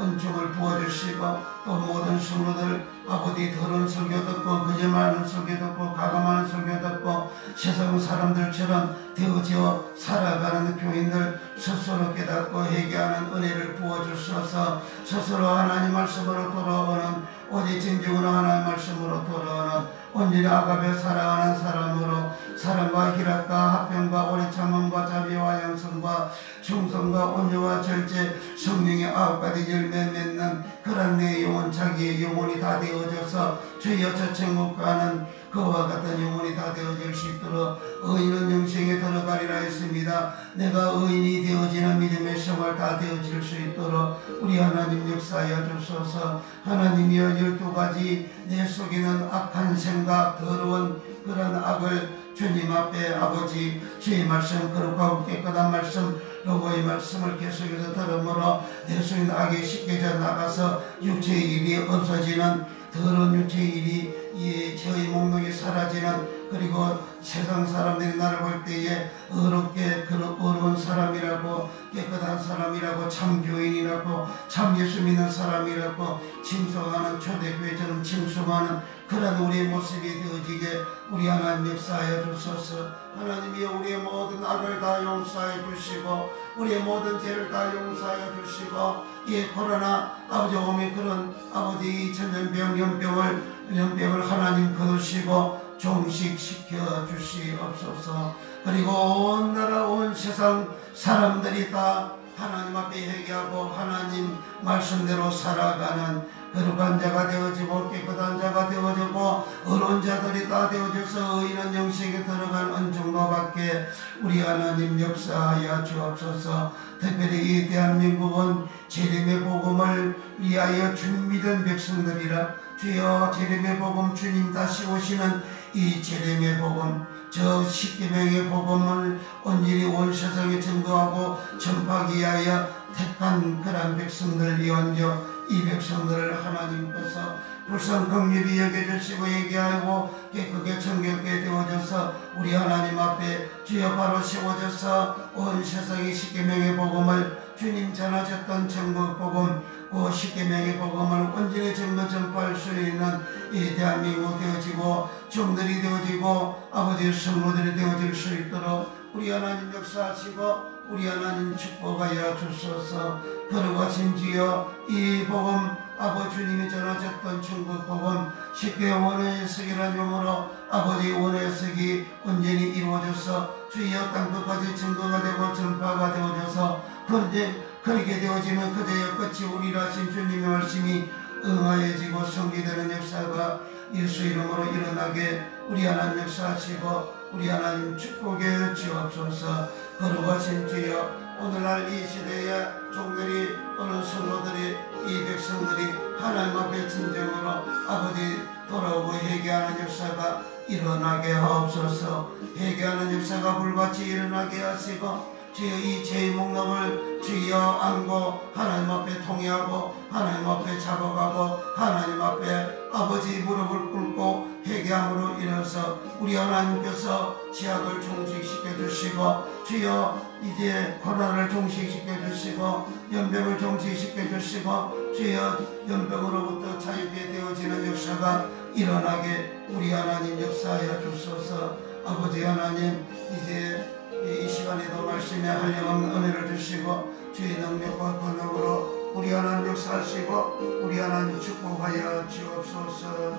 은총을 부어주시고 또 모든 성도들 아버지 더러운 설교 듣고 거짓말하는 설교 듣고 가감하는 설교 듣고 세상 사람들처럼 되어져 살아가는 교인들 스스로 깨닫고 회개하는 은혜를 부어주셔서 스스로 하나님 말씀으로 돌아오는 오직 진정으로 하나님 말씀으로 돌아오는 온전히 아가베 살아가는 사람으로 사랑과 희락과 화평과 오래 참음과 자비와 양성과 충성과 온유와 절제 성령의 9가지 열매 맺는 그런 내 영혼 자기의 영혼이 다 되어져서 주여 저 천국 가는 그와 같은 영혼이 다 되어질 수 있도록 의인은 영생에 들어가리라 했습니다. 내가 의인이 되어지는 믿음의 생활 다 되어질 수 있도록 우리 하나님 역사하여 주소서. 하나님이여 12가지 내 속에는 악한 생각 더러운 그런 악을 주님 앞에 아버지 주의 말씀 거룩하고 깨끗한 말씀 로고의 말씀을 계속해서 들음으로 내 속에 악이 씻겨져 나가서 육체의 일이 없어지는 더러운 육체의 일이 저의 목록이 사라지는 그리고 세상 사람들이 나를 볼 때에 어렵게 어려운 사람이라고 깨끗한 사람이라고 참 교인이라고 참 예수 믿는 사람이라고 칭송하는 초대교회처럼 칭송하는 그런 우리의 모습이 되어지게 우리 하나님 역사하여 주소서. 하나님이여 우리의 모든 악을 다 용서해 주시고 우리의 모든 죄를 다 용서하여 주시고 이 코로나 아버지 오미크론 아버지 이 천연병 연병을 하나님 거두시고 종식시켜 주시옵소서. 그리고 온 나라 온 세상 사람들이 다 하나님 앞에 회개하고 하나님 말씀대로 살아가는 거룩한 자가 되어지고 깨끗한 자가 되어지고 의로운 자들이 다 되어져서 의인은 영생에 들어간 은총도 받게 우리 하나님 역사하여 주옵소서. 특별히 이 대한민국은 재림의 복음을 위하여 주 믿은 백성들이라. 주여, 재림의 복음, 주님 다시 오시는 이 재림의 복음, 저 십계명의 복음을 온전히 온 세상에 전도하고 전파하기 위하여 택한 그런 백성들 이언저 이 백성들을 하나님께서 불쌍 긍휼히 여겨주시고 얘기하고 깨끗하게 정결하게 되어져서 우리 하나님 앞에 주여 바로 세워져서 온 세상의 십계명의 복음을 주님 전하셨던 천국 복음, 그 십계명의 복음을 온전히 전도 전파할 수 있는 이 대한민국 되어지고 종들이 되어지고 아버지의 성도들이 되어질 수 있도록 우리 하나님 역사하시고 우리 하나님 축복하여 주소서. 거룩하신 주여, 이 복음 아버지 주님이 전하셨던 천국 복음 쉽게 원의 해석이라는 용어로 아버지 원의 해석이 온전히 이루어져서 주여 땅끝까지 증거가 되고 전파가 되어져서 그렇게 되어지면 그대의 끝이 우리라 하신 주님의 말씀이 응하여지고 성취되는 역사가 예수 이름으로 일어나게 우리 하나님 역사하시고 우리 하나님 축복해 주옵소서. 거룩하신 주여, 오늘날 이 시대에 종들이 어느 성도들이 이 백성들이 하나님 앞에 진정으로 아버지 돌아오고 회개하는 역사가 일어나게 하옵소서. 회개하는 역사가 불같이 일어나게 하시고 주여 이 죄의 목록을 주여 안고 하나님 앞에 통회하고 하나님 앞에 작업하고 하나님 앞에 아버지 무릎을 꿇고 회개함으로 인해서 우리 하나님께서 지약을 종식시켜 주시고 주여 이제 코로나를 종식시켜 주시고 연병을 종식시켜 주시고 주여 연병으로부터 자유게 되어지는 역사가 일어나게 우리 하나님 역사하여 주소서. 아버지 하나님, 이제 이 시간에도 말씀에 한량한 은혜를 주시고 주의 능력과 권능으로 우리 하나님 역사하시고 우리 하나님 축복하여 주옵소서.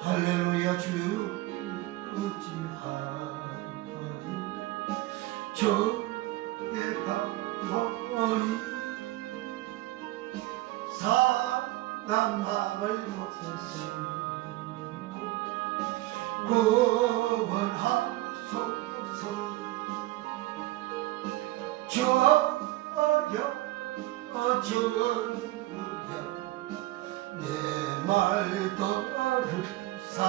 할렐루야. 주께 가보니 사람 마음을 못하시고 구원하소서. 주여 내 말 들으사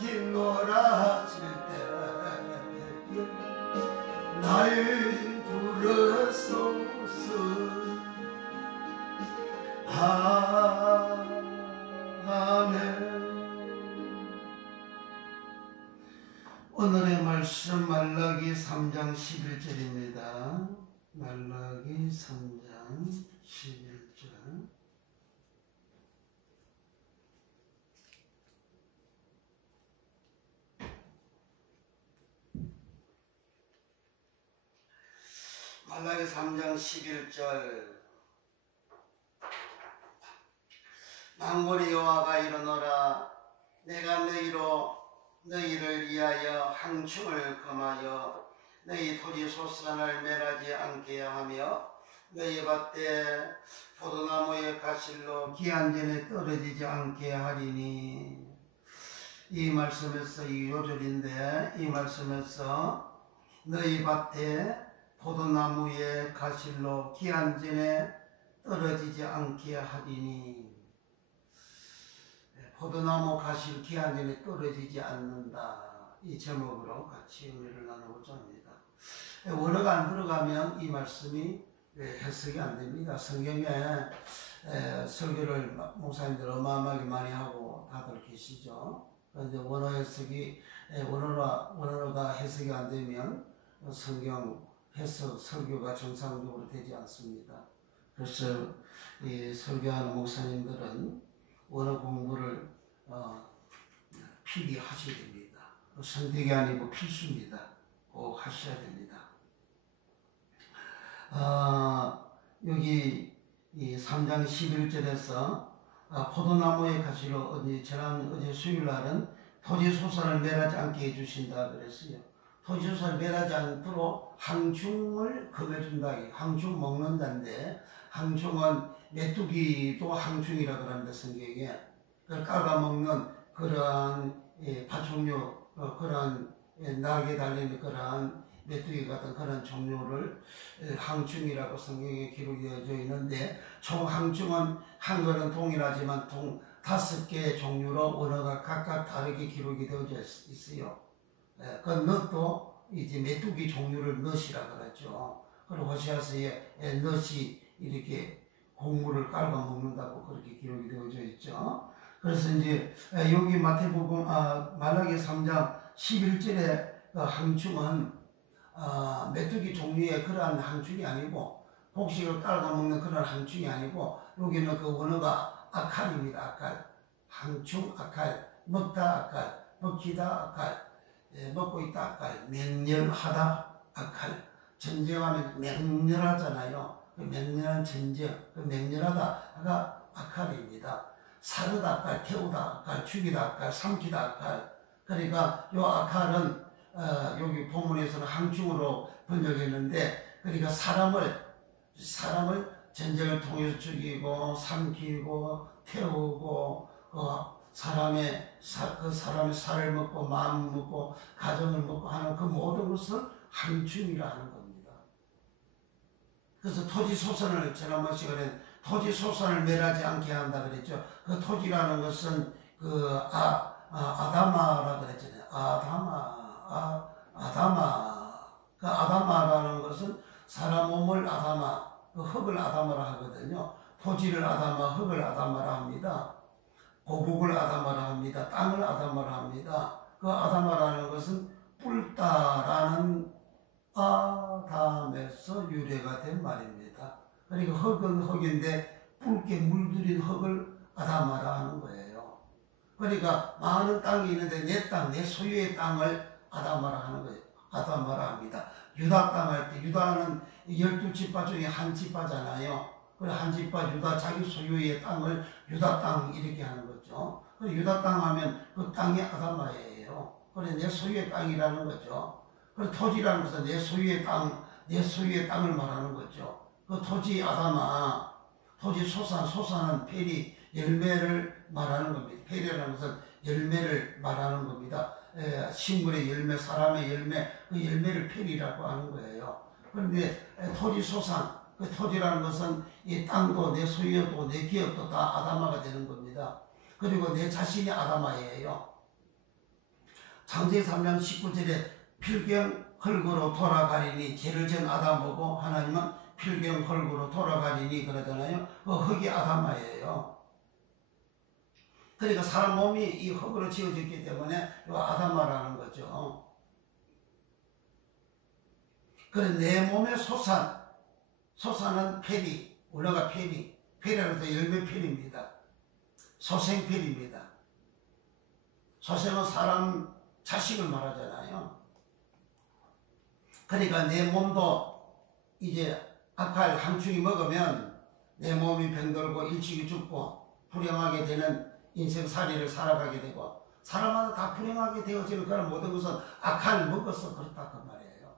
죄인노라 하실 때 날 부르소서. 아멘. 오늘의 말씀 말라기 3장 11절입니다. 말라기 3장 11절. 말라기 3장 11절. 만군의 여호와가 이르노라. 내가 너희를 위하여 항충을 금하여 너희 토지 소산을 멸하지 않게 하며 너희 밭에 포도나무의 가실로 기한전에 떨어지지 않게 하리니. 이 말씀에서 이 요절인데, 이 말씀에서 너희 밭에 포도나무의 가실로 기한전에 떨어지지 않게 하리니. 포도나무 가실 기한전에 떨어지지 않는다. 이 제목으로 같이 은혜를 나누고자 합니다. 원어가 안 들어가면 이 말씀이 해석이 안 됩니다. 성경에 설교를 목사님들 어마어마하게 많이 하고 다들 계시죠. 그런데 원어 해석이 원어가 해석이 안 되면 성경 해석 설교가 정상적으로 되지 않습니다. 그래서 이 설교하는 목사님들은 원어 공부를 필히 하셔야 됩니다. 선택이 아니고 필수입니다. 꼭 하셔야 됩니다. 여기 이 3장 11절에서 포도나무의 가시로 어제 수요일 날은 토지 소산을 멸하지 않게 해주신다 그랬어요. 토지 소산을 멸하지 않도록 항충을 금해준다. 항충 먹는다는데 항충은 메뚜기도 항충이라 그러는데 성경에 그걸 깔아먹는 그러한 파충류 그러한 날개 달린 그러한 메뚜기 같은 그런 종류를 항충이라고 성경에 기록이 되어져 있는데 총 항충은 한글은 동일하지만 5개의 종류로 언어가 각각 다르게 기록이 되어져 있어요. 그 넛도 이제 메뚜기 종류를 넛이라 그러죠. 그리고 호세아서에 넛이 이렇게 곡물을 깔아 먹는다고 그렇게 기록이 되어져 있죠. 그래서 이제 여기 마태복음 말라기 3장 11절에 항충은 메뚜기 종류의 그러한 항충이 아니고 곡식을 깔아 먹는 그런 항충이 아니고 여기는 그 원어가 아칼입니다. 아칼. 항충 아칼. 먹다 아칼. 먹히다 아칼. 먹고 있다 아칼. 맹렬하다 아칼. 전쟁하면 맹렬하잖아요. 그 맹렬한 전쟁. 그 맹렬하다가 아칼입니다. 사르다 아칼. 태우다 아칼. 죽이다 아칼. 삼키다 아칼. 그러니까 요 아칼은 여기 본문에서는 항충으로 번역했는데 그러니까 사람을 전쟁을 통해서 죽이고 삼키고 태우고 사람의 살을 먹고 마음을 먹고 가정을 먹고 하는 그 모든 것을 항충이라 하는 겁니다. 그래서 토지 소산을 지난번 시간에 토지 소산을 멸하지 않게 한다 그랬죠. 그 토지라는 것은 그 아다마라 그랬잖아요. 그 아다마라는 것은 사람 몸을 아다마, 그 흙을 아다마라 하거든요. 토지를 아다마, 흙을 아다마라 합니다. 고국을 아다마라 합니다. 땅을 아다마라 합니다. 그 아다마라는 것은 뿔다라는 아담에서 유래가 된 말입니다. 그러니까 흙은 흙인데 붉게 물들인 흙을 아다마라 하는 거예요. 그러니까 많은 땅이 있는데 내 땅, 내 소유의 땅을 아다마라 하는 거예요. 아다마라 합니다. 유다 땅 할 때 유다는 12지파 중에 한 지파잖아요. 그래 한 지파 유다 자기 소유의 땅을 유다 땅 이렇게 하는 거죠. 그래 유다 땅 하면 그 땅이 아다마예요. 그래 내 소유의 땅이라는 거죠. 그래 토지라는 것은 내 소유의 땅을 말하는 거죠. 그 토지 아다마, 토지 소산은 페리 열매를 말하는 겁니다. 페리라는 것은 열매를 말하는 겁니다. 식물의 열매, 사람의 열매, 그 열매를 페리라고 하는 거예요. 그런데 토지 소산, 그 토지라는 것은 이 땅도 내 소유도 내 기업도 다 아다마가 되는 겁니다. 그리고 내 자신이 아다마예요. 창세기 3장 19절에 필경 흙으로 돌아가리니 죄를 지은 아담이고 하나님은 필경 흙으로 돌아가리니 그러잖아요. 그 흙이 아다마예요. 그러니까 사람 몸이 이 흙으로 지어졌기 때문에 이 아다마라는 거죠. 그래서 내 몸의 소산은 페리, 원어가 페리라는 것은 열매 페리입니다. 소생 페리입니다. 소생은 사람 자식을 말하잖아요. 그러니까 내 몸도 이제 아칼 항충이 먹으면 내 몸이 병들고 일찍이 죽고 불행하게 되는 인생살이를 살아가게 되고 사람마다 다 불행하게 되어지는 그런 모든 것은 아칼 먹어서 그렇다 그 말이에요.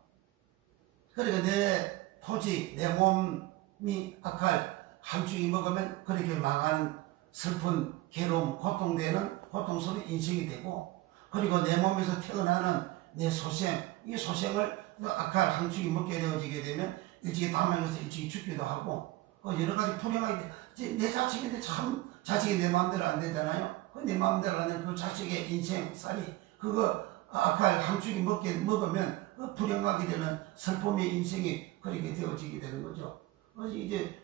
그러니까 내 토지, 내 몸이 아칼 항충이 먹으면 그렇게 망한 슬픈 괴로움, 고통스러운 인생이 되고 그리고 내 몸에서 태어나는 내 소생, 이 소생을 아칼 항충이 먹게 되어지게 되면 일찍이 담아서 일찍이 죽기도 하고 여러 가지 불행하게 내 자식인데 참 자식이 내 마음대로 안 되잖아요. 내 마음대로 안 되는 그 자식의 인생살이 그거 아칼 항충이 먹으면 그 불행하게 되는 슬픔의 인생이 그렇게 되어지게 되는 거죠. 이제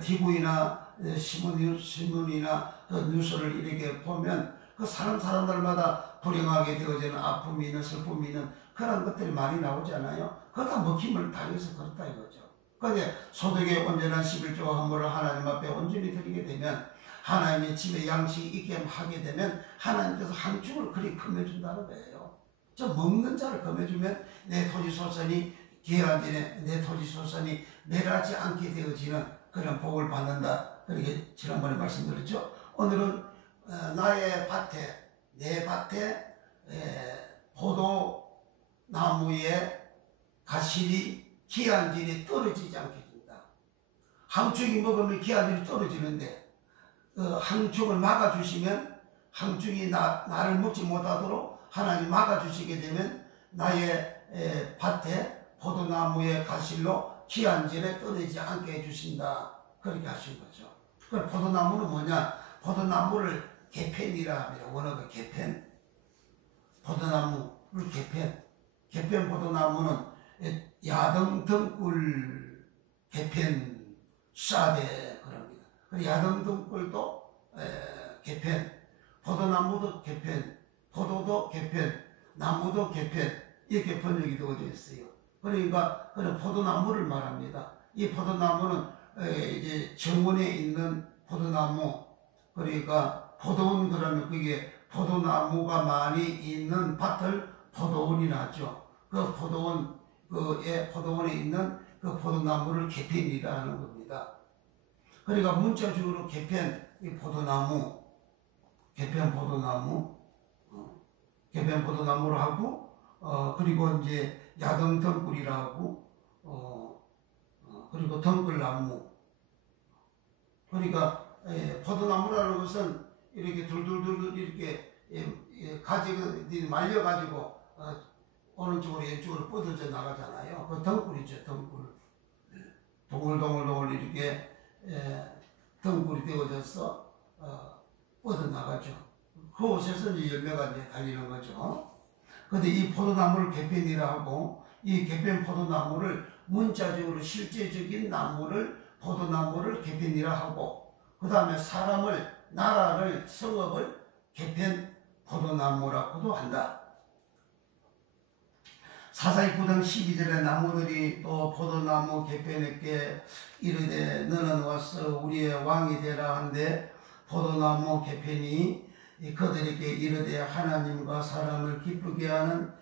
TV나 신문이나 그 뉴스를 이렇게 보면 그 사람들마다 불행하게 되어지는 아픔이 있는 슬픔이 있는 그런 것들이 많이 나오잖아요. 그거 다 먹힘을 당해서 그렇다 이거죠. 그런데 소득의 온전한 11조와 헌물을 하나님 앞에 온전히 드리게 되면 하나님의 집에 양식이 있게 하게 되면 하나님께서 항충을 그리 금해준다는 거예요. 저 먹는 자를 금해주면 내 토지소산이 기한전에 내 토지소산이 멸하지 않게 되어지는 그런 복을 받는다. 그렇게 지난번에 말씀드렸죠. 오늘은 나의 밭에, 내 밭에 포도나무에 가시리, 기한질이 떨어지지 않게 준다. 항충이 먹으면 기한질이 떨어지는데 항충을 막아주시면 항충이 나를 먹지 못하도록 하나님 막아주시게 되면 나의 밭에 포도나무의 가실로 기한질에 떨어지지 않게 해주신다. 그렇게 하신 거죠. 그 포도나무는 뭐냐? 포도나무를 개펜이라 합니다. 원어가 개펜. 포도나무를 개펜. 개펜 포도나무는 야등등굴 개펜 샤데 그럽니다. 그리고 야등등굴도 개펜, 포도나무도 개펜, 포도도 개펜, 나무도 개펜 이렇게 번역이 되어져 있어요. 그러니까 그런 포도나무를 말합니다. 이 포도나무는 이제 정원에 있는 포도나무, 그러니까 포도원 그러면 그게 포도나무가 많이 있는 밭을 포도원이라 하죠. 그 포도원에 있는 그 포도나무를 개펜이라 하는 겁니다. 그러니까 문자적으로 개펜, 이 포도나무, 개펜 포도나무로 하고, 그리고 이제 야등등굴이라 하고, 그리고 등굴나무. 그러니까 포도나무라는 것은 이렇게 둘둘둘 이렇게 가지가 말려가지고 오른쪽으로 왼쪽으로 뻗어져 나가잖아요. 그 등굴이죠, 등굴. 동글동글 이렇게 등굴이 되어져서 뻗어 나가죠. 그 옷에서 이제 열매가 이제 달리는 거죠. 근데 이 포도나무를 개펜이라 하고, 이 개펜 포도나무를 문자적으로 실제적인 나무를 포도나무를 개펜이라 하고, 그 다음에 사람을, 나라를, 성읍을 개펜 포도나무라고도 한다. 사사기 9장 12절에 나무들이 또 포도나무 개펜에게 이르되 너는 와서 우리의 왕이 되라 한데, 포도나무 개펜이 그들에게 이르되 하나님과 사람을 기쁘게 하는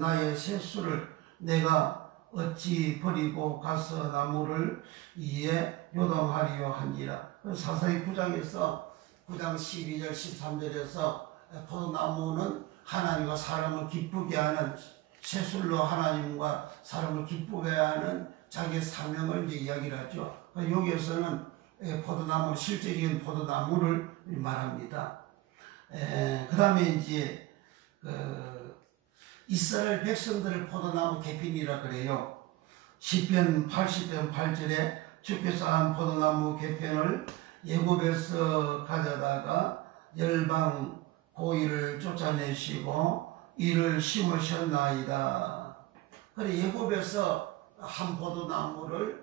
나의 세수를 내가 어찌 버리고 가서 나무를 이에 요동하리요 하니라. 사사기 9장에서 9장 12절 13절에서 포도나무는 하나님과 사람을 기쁘게 하는, 세술로 하나님과 사람을 기쁘게 하는 자기의 사명을 이제 이야기를 하죠. 여기에서는 포도나무, 실제적인 포도나무를 말합니다. 그 다음에 이제 이스라엘 백성들을 포도나무 개핀이라 그래요. 시편 80편 8절에 주께서 한 포도나무 개편을 애굽에서 가져다가 열방 고의를 쫓아내시고 이를 심으셨나이다. 그래, 애굽에서 한 포도나무를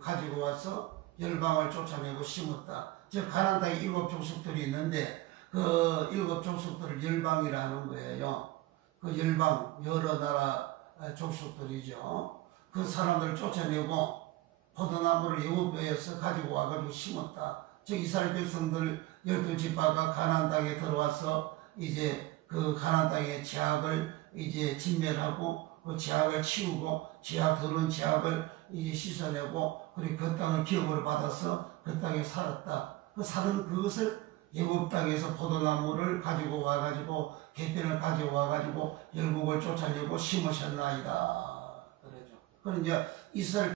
가지고 와서 열방을 쫓아내고 심었다. 즉 가나안 땅에 7 족속들이 있는데 그 7 족속들을 열방이라는 거예요. 그 열방, 여러 나라 족속들이죠. 그 사람들을 쫓아내고 포도나무를 애굽에서 가지고 와가지고 심었다. 즉 이스라엘 백성들 12지파가 가나안 땅에 들어와서 이제 그 가나안 땅의 죄악을 이제 진멸하고 그 죄악을 치우고 들어온 죄악을 이제 씻어내고 그리고 그 땅을 기업으로 받아서 그 땅에 살았다. 그 사는 그것을 애굽 땅에서 포도나무를 가지고 와가지고 개편을 가지고 와가지고 열국을 쫓아내고 심으셨나이다. 그러죠. 그럼 이제 이스라엘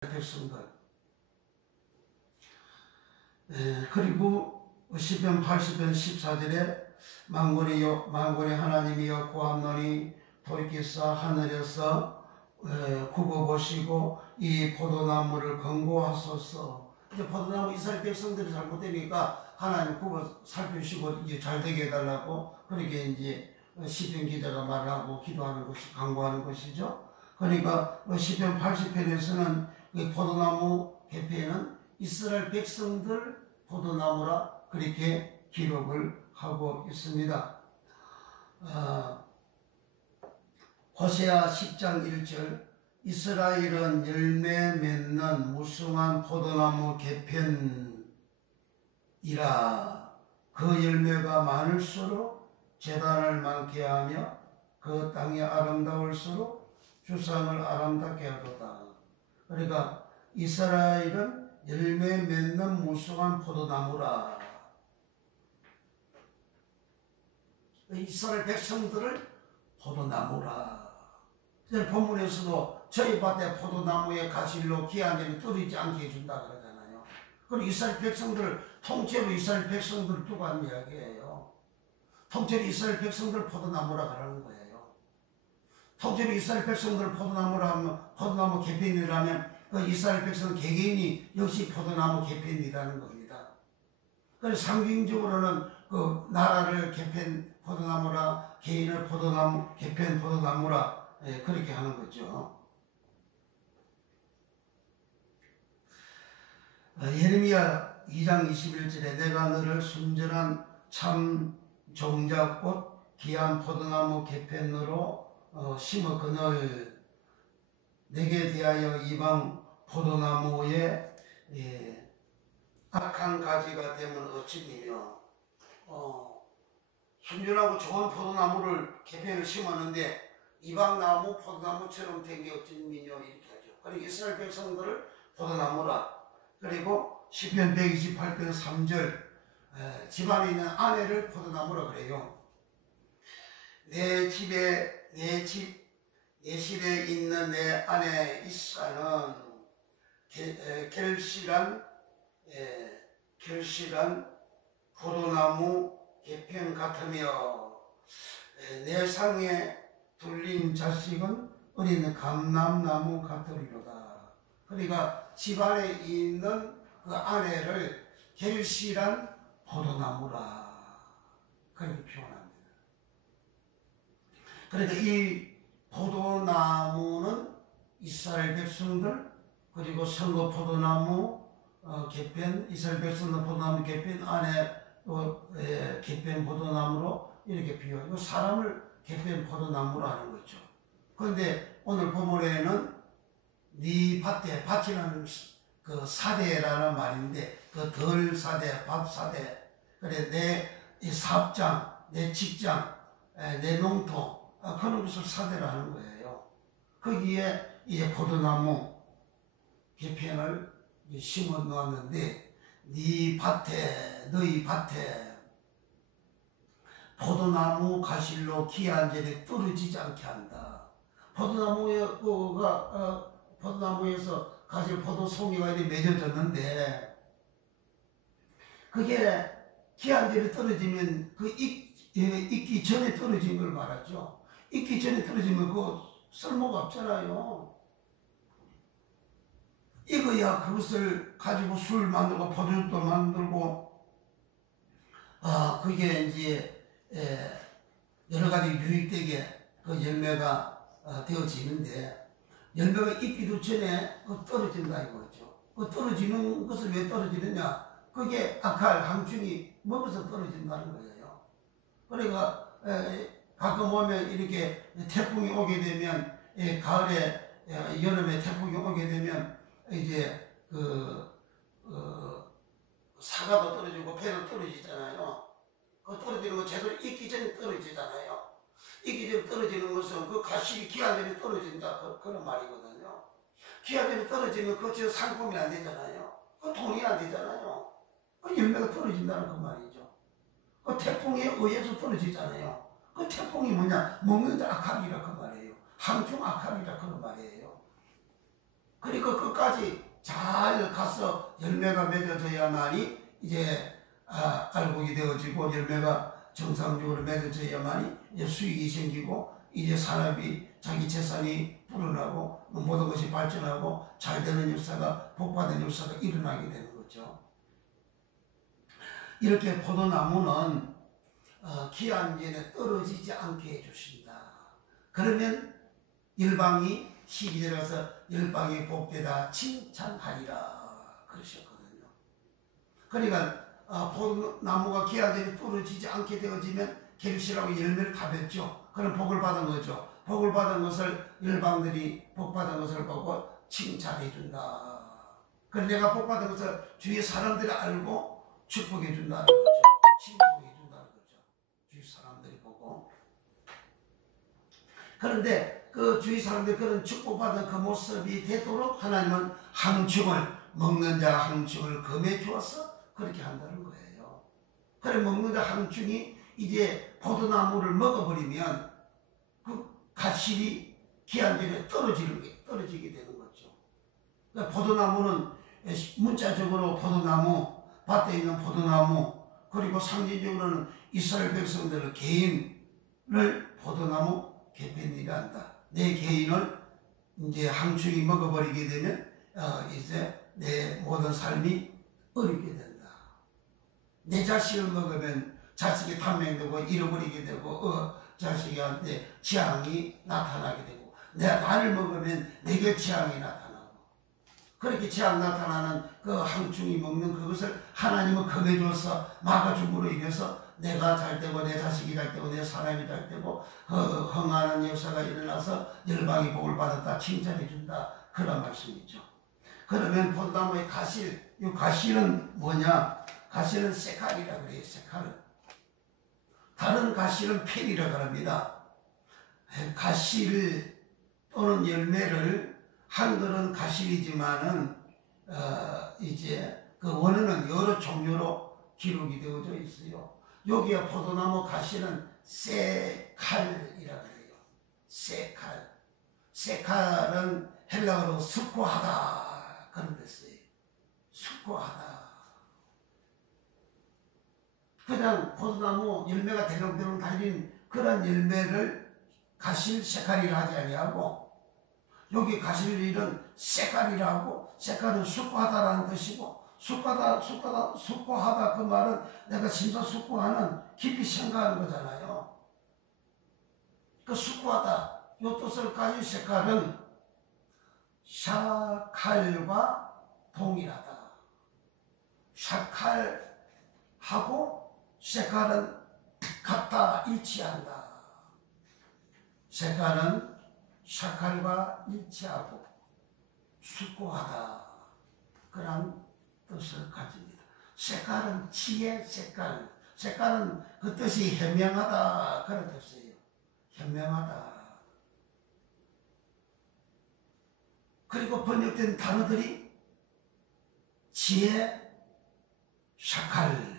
백성들. 그리고 시편 80편 14절에 만군의 하나님이여 구함노니 돌이키사 하늘에서 굽어보시고 이 포도나무를 건고하소서. 이제 포도나무 이스라엘 백성들이 잘못되니까 하나님 굽어 살피시고 이제 잘 되게 해달라고 그렇게 이제 시편 기자가 말하고 기도하는 것이 강구하는 것이죠. 그러니까 시편 80편에서는 이 포도나무 개편은 이스라엘 백성들 포도나무라 그렇게 기록을 하고 있습니다. 호세아 10장 1절 이스라엘은 열매 맺는 무성한 포도나무 개편이라. 그 열매가 많을수록 제단을 많게 하며 그 땅이 아름다울수록 주상을 아름답게 하도다. 그러니까 이스라엘은 열매 맺는 무성한 포도나무라. 이스라엘 백성들을 포도나무라. 본문에서도 저희 밭에 포도나무의 가실로 기한제는 떨어지지 않게 해준다 그러잖아요. 그리고 이스라엘 백성들, 통째로 이스라엘 백성들을 두고 하는 이야기예요. 통째로 이스라엘 백성들 포도나무라 그러는 거예요. 통째로 이스라엘 백성들 포도나무라 하면, 포도나무 개편이라면 그 이스라엘 백성 개개인이 역시 포도나무 개편이라는 겁니다. 그래서 상징적으로는 그 나라를 개편 포도나무라, 개인을 포도나무, 개편 포도나무라, 예, 그렇게 하는 거죠. 예레미야 2장 21절에 내가 너를 순전한 참 종자꽃 귀한 포도나무 개편으로 심어 그늘 내게 대하여 이방 포도나무에 악한 가지가 되면 어찌니며. 순전하고 좋은 포도나무를 개편을 심었는데 이방나무 포도나무처럼 된 게 어찌니며 이렇게 하죠. 그리고 이스라엘 백성들을 포도나무라. 그리고 시편 128편 3절 집안에 있는 아내를 포도나무라 그래요. 내 집에 있는 내 아내 이사는 결실한 포도나무 개편 같으며 내 상에 둘린 자식은 어린 감람나무 같으리로다. 그러니까 집안에 있는 그 아내를 결실한 포도나무라 그렇게 표현합니다. 그러니까 이 포도나무는 이스라엘 백성들, 그리고 선거 포도나무 개편, 이스라엘 백성들 포도나무 개편, 아내 개편 포도나무로 이렇게 비유하고 사람을 개편 포도나무로 하는 거죠. 그런데 오늘 본문에는 네 밭에, 밭이라는 그 사대라는 말인데 그 덜 사대, 밭 사대, 그래 내 사업장, 내 직장, 내 농토 그런 것을 사대로 하는 거예요. 거기에 이제 포도나무 개편을 심어 놓았는데 네 밭에, 너희 밭에 포도나무 가실로 기한절에 떨어지지 않게 한다. 포도나무에서 가실 포도송이가 이렇게 맺어졌는데 그게 기한절에 떨어지면 그 익기 전에 떨어진 걸 말하죠. 익기 전에 떨어지면 그 쓸모가 없잖아요. 익어야 그것을 가지고 술 만들고 포도주도 만들고 그게 이제 여러 가지 유익되게 그 열매가 되어지는데 열매가 익기도 전에 떨어진다 이거죠. 그 떨어지는 것을 왜 떨어지느냐? 그게 악할 항충이 먹어서 떨어진다는 거예요. 그러니까 가끔 오면 이렇게 태풍이 오게 되면 가을에 여름에 태풍이 오게 되면 이제 사과도 떨어지고 배도 떨어지잖아요. 그 떨어지는 거 제대로 익기 전에 떨어지잖아요. 익기 전에 떨어지는 것은 그 가실이 기한전에 떨어진다 그런 말이거든요. 기한전에 떨어지면 그거 상품이 안 되잖아요. 그 돈이 안 되잖아요. 그 열매가 떨어진다는 그 말이죠. 그 태풍에 의해서 떨어지잖아요. 그 태풍이 뭐냐? 먹는데 악합이라 그 말이에요. 항충 악합이라 그런 말이에요. 그러니까 끝까지 잘 가서 열매가 맺어져야만이 이제 알곡이 되어지고 열매가 정상적으로 맺어져야만이 이제 수익이 생기고 이제 산업이 자기 재산이 불어나고 모든 것이 발전하고 잘 되는 역사가 복받은 역사가 일어나게 되는 거죠. 이렇게 포도나무는 기한전에 떨어지지 않게 해주신다. 그러면 열방이 12절에 가서 열방이 복되다 칭찬하리라 그러셨거든요. 그러니까 포도나무가 기한전에 떨어지지 않게 되어지면 결실하고 열매를 다 맺죠. 그럼 복을 받은 거죠. 복을 받은 것을 열방들이 복 받은 것을 보고 칭찬해 준다. 그래서 내가 복 받은 것을 주위 사람들이 알고 축복해 준다는 거죠. 칭송해 준다는 거죠. 주위 사람들이 보고. 그런데 그 주위 사람들이 그런 축복받은 그 모습이 되도록 하나님은 항충을 먹는 자 항충을 금해 주어서 그렇게 한다는 거예요. 그래 먹는 자 항충이 이제 포도나무를 먹어버리면 그 가실이 기한전에 떨어지게 되는 거죠. 그러니까 포도나무는 문자적으로 포도나무, 밭에 있는 포도나무, 그리고 상징적으로는 이스라엘 백성들의 개인을 포도나무 개편이라 한다. 내 개인을 이제 항충이 먹어버리게 되면 이제 내 모든 삶이 어렵게 된다. 내 자식을 먹으면 자식이 탐맹되고 잃어버리게 되고 자식한테 취향이 나타나게 되고 나를 먹으면 내게 취향이 나타나고 그렇게 취향 나타나는 그 항충이 먹는 그것을 하나님은 금해줘서 막아줌으로 인해서 내가 잘 되고 내 자식이 잘 되고 내 사람이 잘 되고 흥하는 역사가 일어나서 열방이 복을 받았다 칭찬해 준다 그런 말씀이죠. 그러면 포도나무의 가실, 이 가실은 뭐냐? 가실은 세칼이라 그래요. 세칼. 다른 가실은 펠이라 그럽니다. 가실 또는 열매를 한글은 가실이지만은 이제 그 원어는 여러 종류로 기록이 되어져 있어요. 여기에 포도나무 가실은 세칼이라 그래요. 세칼. 세칼은 헬라어로 숙고하다 그런 뜻이에요. 숙고하다. 그냥 포도나무 열매가 대롱대롱 달린 그런 열매를 가실 세칼이라 하지 아니하고 여기 가실 일은 세칼이라고 세칼은 숙고하다라는 뜻이고 숙고하다 그 말은 내가 심사숙고하는 깊이 생각하는 거잖아요. 그 숙고하다 이 뜻을 가진 세칼은 샤칼과 동일하다. 샤칼하고 세칼은 같다 일치한다. 세칼은 샤칼과 일치하고 숙고하다 그런 뜻을 가집니다. 세칼은 지혜 색깔. 색깔은 그 뜻이 현명하다 그런 뜻이에요. 현명하다. 그리고 번역된 단어들이 지혜, 샤칼,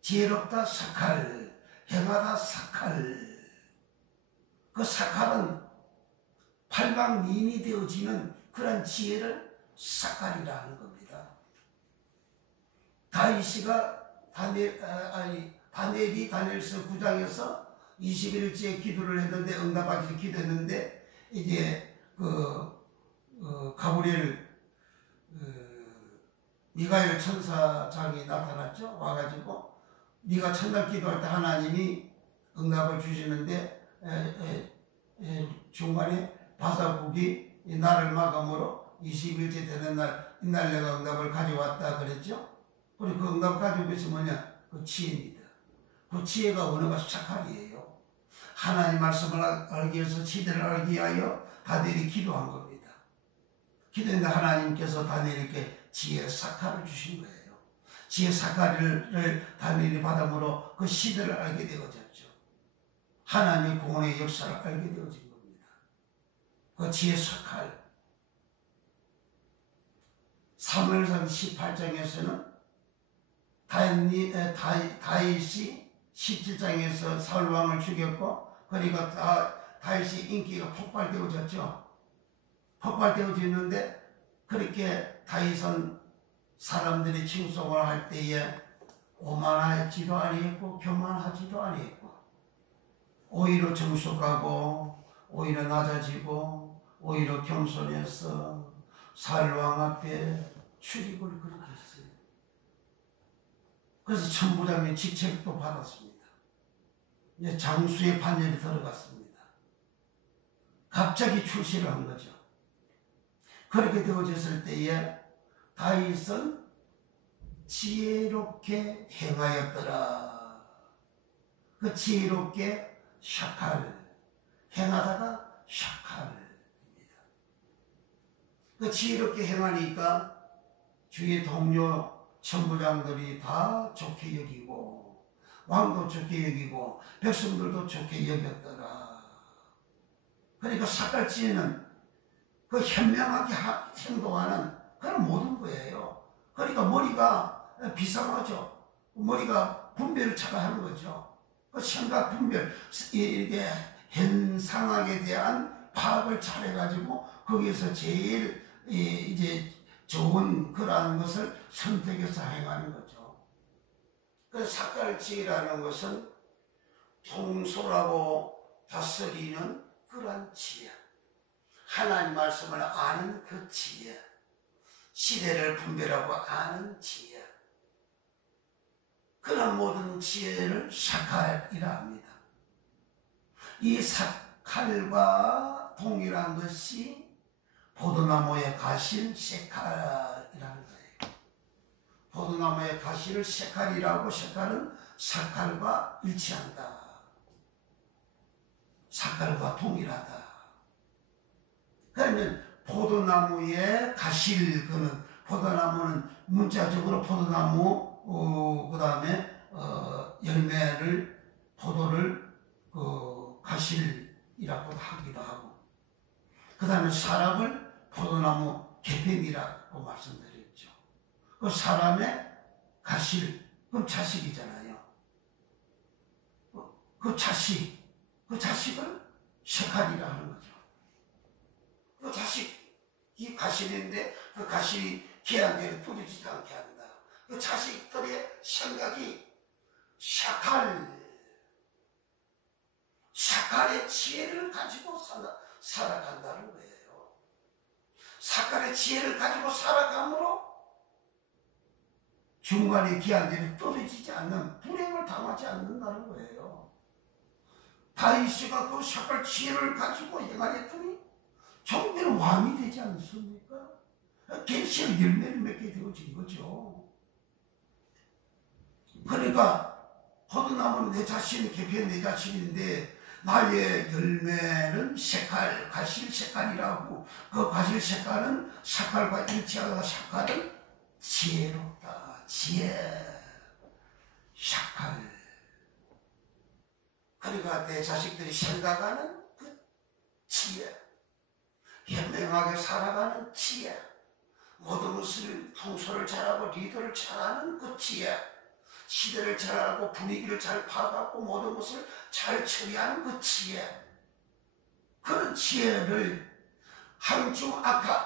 지혜롭다 사칼, 행하다 사칼. 그 사칼은 팔방미인이 되어지는 그런 지혜를 사칼이라 하는 겁니다. 다윗이가 다니엘이 다니엘서 9장에서 21일째 기도를 했는데 응답하기 기도했는데 이제 가브리엘 미가엘 천사장이 나타났죠. 와가지고 네가 첫날 기도할 때 하나님이 응답을 주시는데 중간에 바사국이 나를 마감으로 20일째 되는 날 이날 내가 응답을 가져왔다 그랬죠. 그리고 그 응답 가져온 것이 뭐냐? 그 지혜입니다. 그 지혜가 언어가 샤칼이에요. 하나님 말씀을 알기 위해서 지혜를 알기 위하여 다니엘이 기도한 겁니다. 기도했는데 하나님께서 다니엘에게 지혜 사칼을 주신 거예요. 지혜 사칼을 다니엘이 받음으로 그 시대를 알게 되어졌죠. 하나님의 구원의 역사를 알게 되어진 겁니다. 그 지혜 사칼. 사무엘상 18장에서는 다윗이 17장에서 사울 왕을 죽였고 그리고 다윗이 인기가 폭발되어졌죠. 폭발되어졌는데 그렇게 다윗은 사람들이 칭송을 할 때에 오만하지도 아니했고 교만하지도 아니했고 오히려 정숙하고 오히려 낮아지고 오히려 겸손해서 사울 왕 앞에 출입을 그렇게 했어요. 그래서 천부장의 직책도 받았습니다. 이제 장수의 판결이 들어갔습니다. 갑자기 출시를 한 거죠. 그렇게 되어졌을 때에 다윗은 지혜롭게 행하였더라. 그 지혜롭게 샤칼, 행하다가 샤칼입니다. 그 지혜롭게 행하니까 주의 동료 천부장들이 다 좋게 여기고 왕도 좋게 여기고 백성들도 좋게 여겼더라. 그러니까 삭갈지에는 그 현명하게 행동하는 그럼 모든 거예요. 그러니까 머리가 비상하죠. 머리가 분별을 차가하는 거죠. 그 생각 분별, 이게 현 상황에 대한 파악을 잘해가지고 거기에서 제일 이제 좋은 거라는 것을 선택해서 행하는 거죠. 그 삭갈지혜라는 것은 통솔하고 다스리는 그러한 지혜, 하나님 말씀을 아는 그 지혜, 시대를 분별하고 아는 지혜, 그런 모든 지혜를 삭칼이라 합니다. 이 삭칼과 동일한 것이 포도나무의 가실 셰칼이라는 거예요. 포도나무의 가실을 셰칼이라고, 셰칼은 삭칼과 일치한다. 삭칼과 동일하다. 그러면 포도나무의 가실, 그는 포도나무는 문자적으로 포도나무, 그 다음에 열매를, 포도를 가실이라고 하기도 하고, 그 다음에 사람을 포도나무 개편이라고 말씀드렸죠. 그 사람의 가실, 그럼 자식이잖아요. 그 자식을 셰칼이라 하는 거죠. 그 자식이 가실인데 그 가실이 기한대로 뚫리지 않게 한다. 그 자식들의 생각이 삭칼의 지혜를 가지고 살아간다는 거예요. 삭칼의 지혜를 가지고 살아감으로 중간에 기한대로 떨어지지 않는, 불행을 당하지 않는다는 거예요. 다윗이가 그 삭칼 지혜를 가지고 행하였더니 종교는 왕이 되지 않습니까? 계시의 열매를 맺게 되어진 거죠. 그러니까 포도나무는 내 자신, 개편 내 자신인데 나의 열매는 셰칼, 가실 셰칼이라고. 그 가실 셰칼은 삭칼과 일치하다. 삭칼은 지혜롭다. 지혜, 삭칼. 그러니까 내 자식들이 생각하는 그 지혜, 현명하게 살아가는 지혜, 모든 것을 통솔을 잘하고 리더를 잘하는 그 지혜, 시대를 잘하고 분위기를 잘 파악하고 모든 것을 잘 처리하는 그 지혜, 그런 지혜를 항중악화를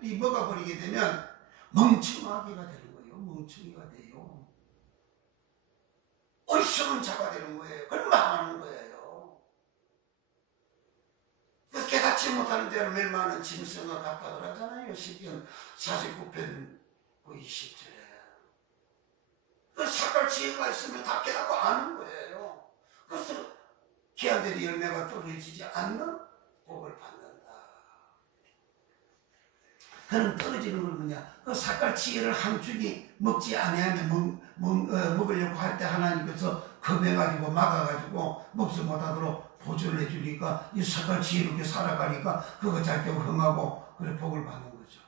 먹어버리게 되면 멍청하게가 되는 거예요. 멍청이가 돼요. 어리석은 자가 되는 거예요. 그걸 망하는 거예요. 그래서 깨닫지 못하는 대로 멸망하는 짐승과 같다 그러잖아요. 시편 49편 20절에. 그 삭갈 지혜가 있으면 다 깨닫고 아는 거예요. 그래서 기한대로 열매가 떨어지지 않는 복을 받는다. 그럼 떨어지는 건 뭐냐? 그 삭갈 지혜를 한쪽이 먹지 아니하면 먹으려고 할 때 하나님께서 겁해가지고 막아가지고 먹지 못하도록 보존을 해주니까 이 삭갈 지혜롭게 살아가니까 그거 잘 때고 흥하고 그래 복을 받는 거죠.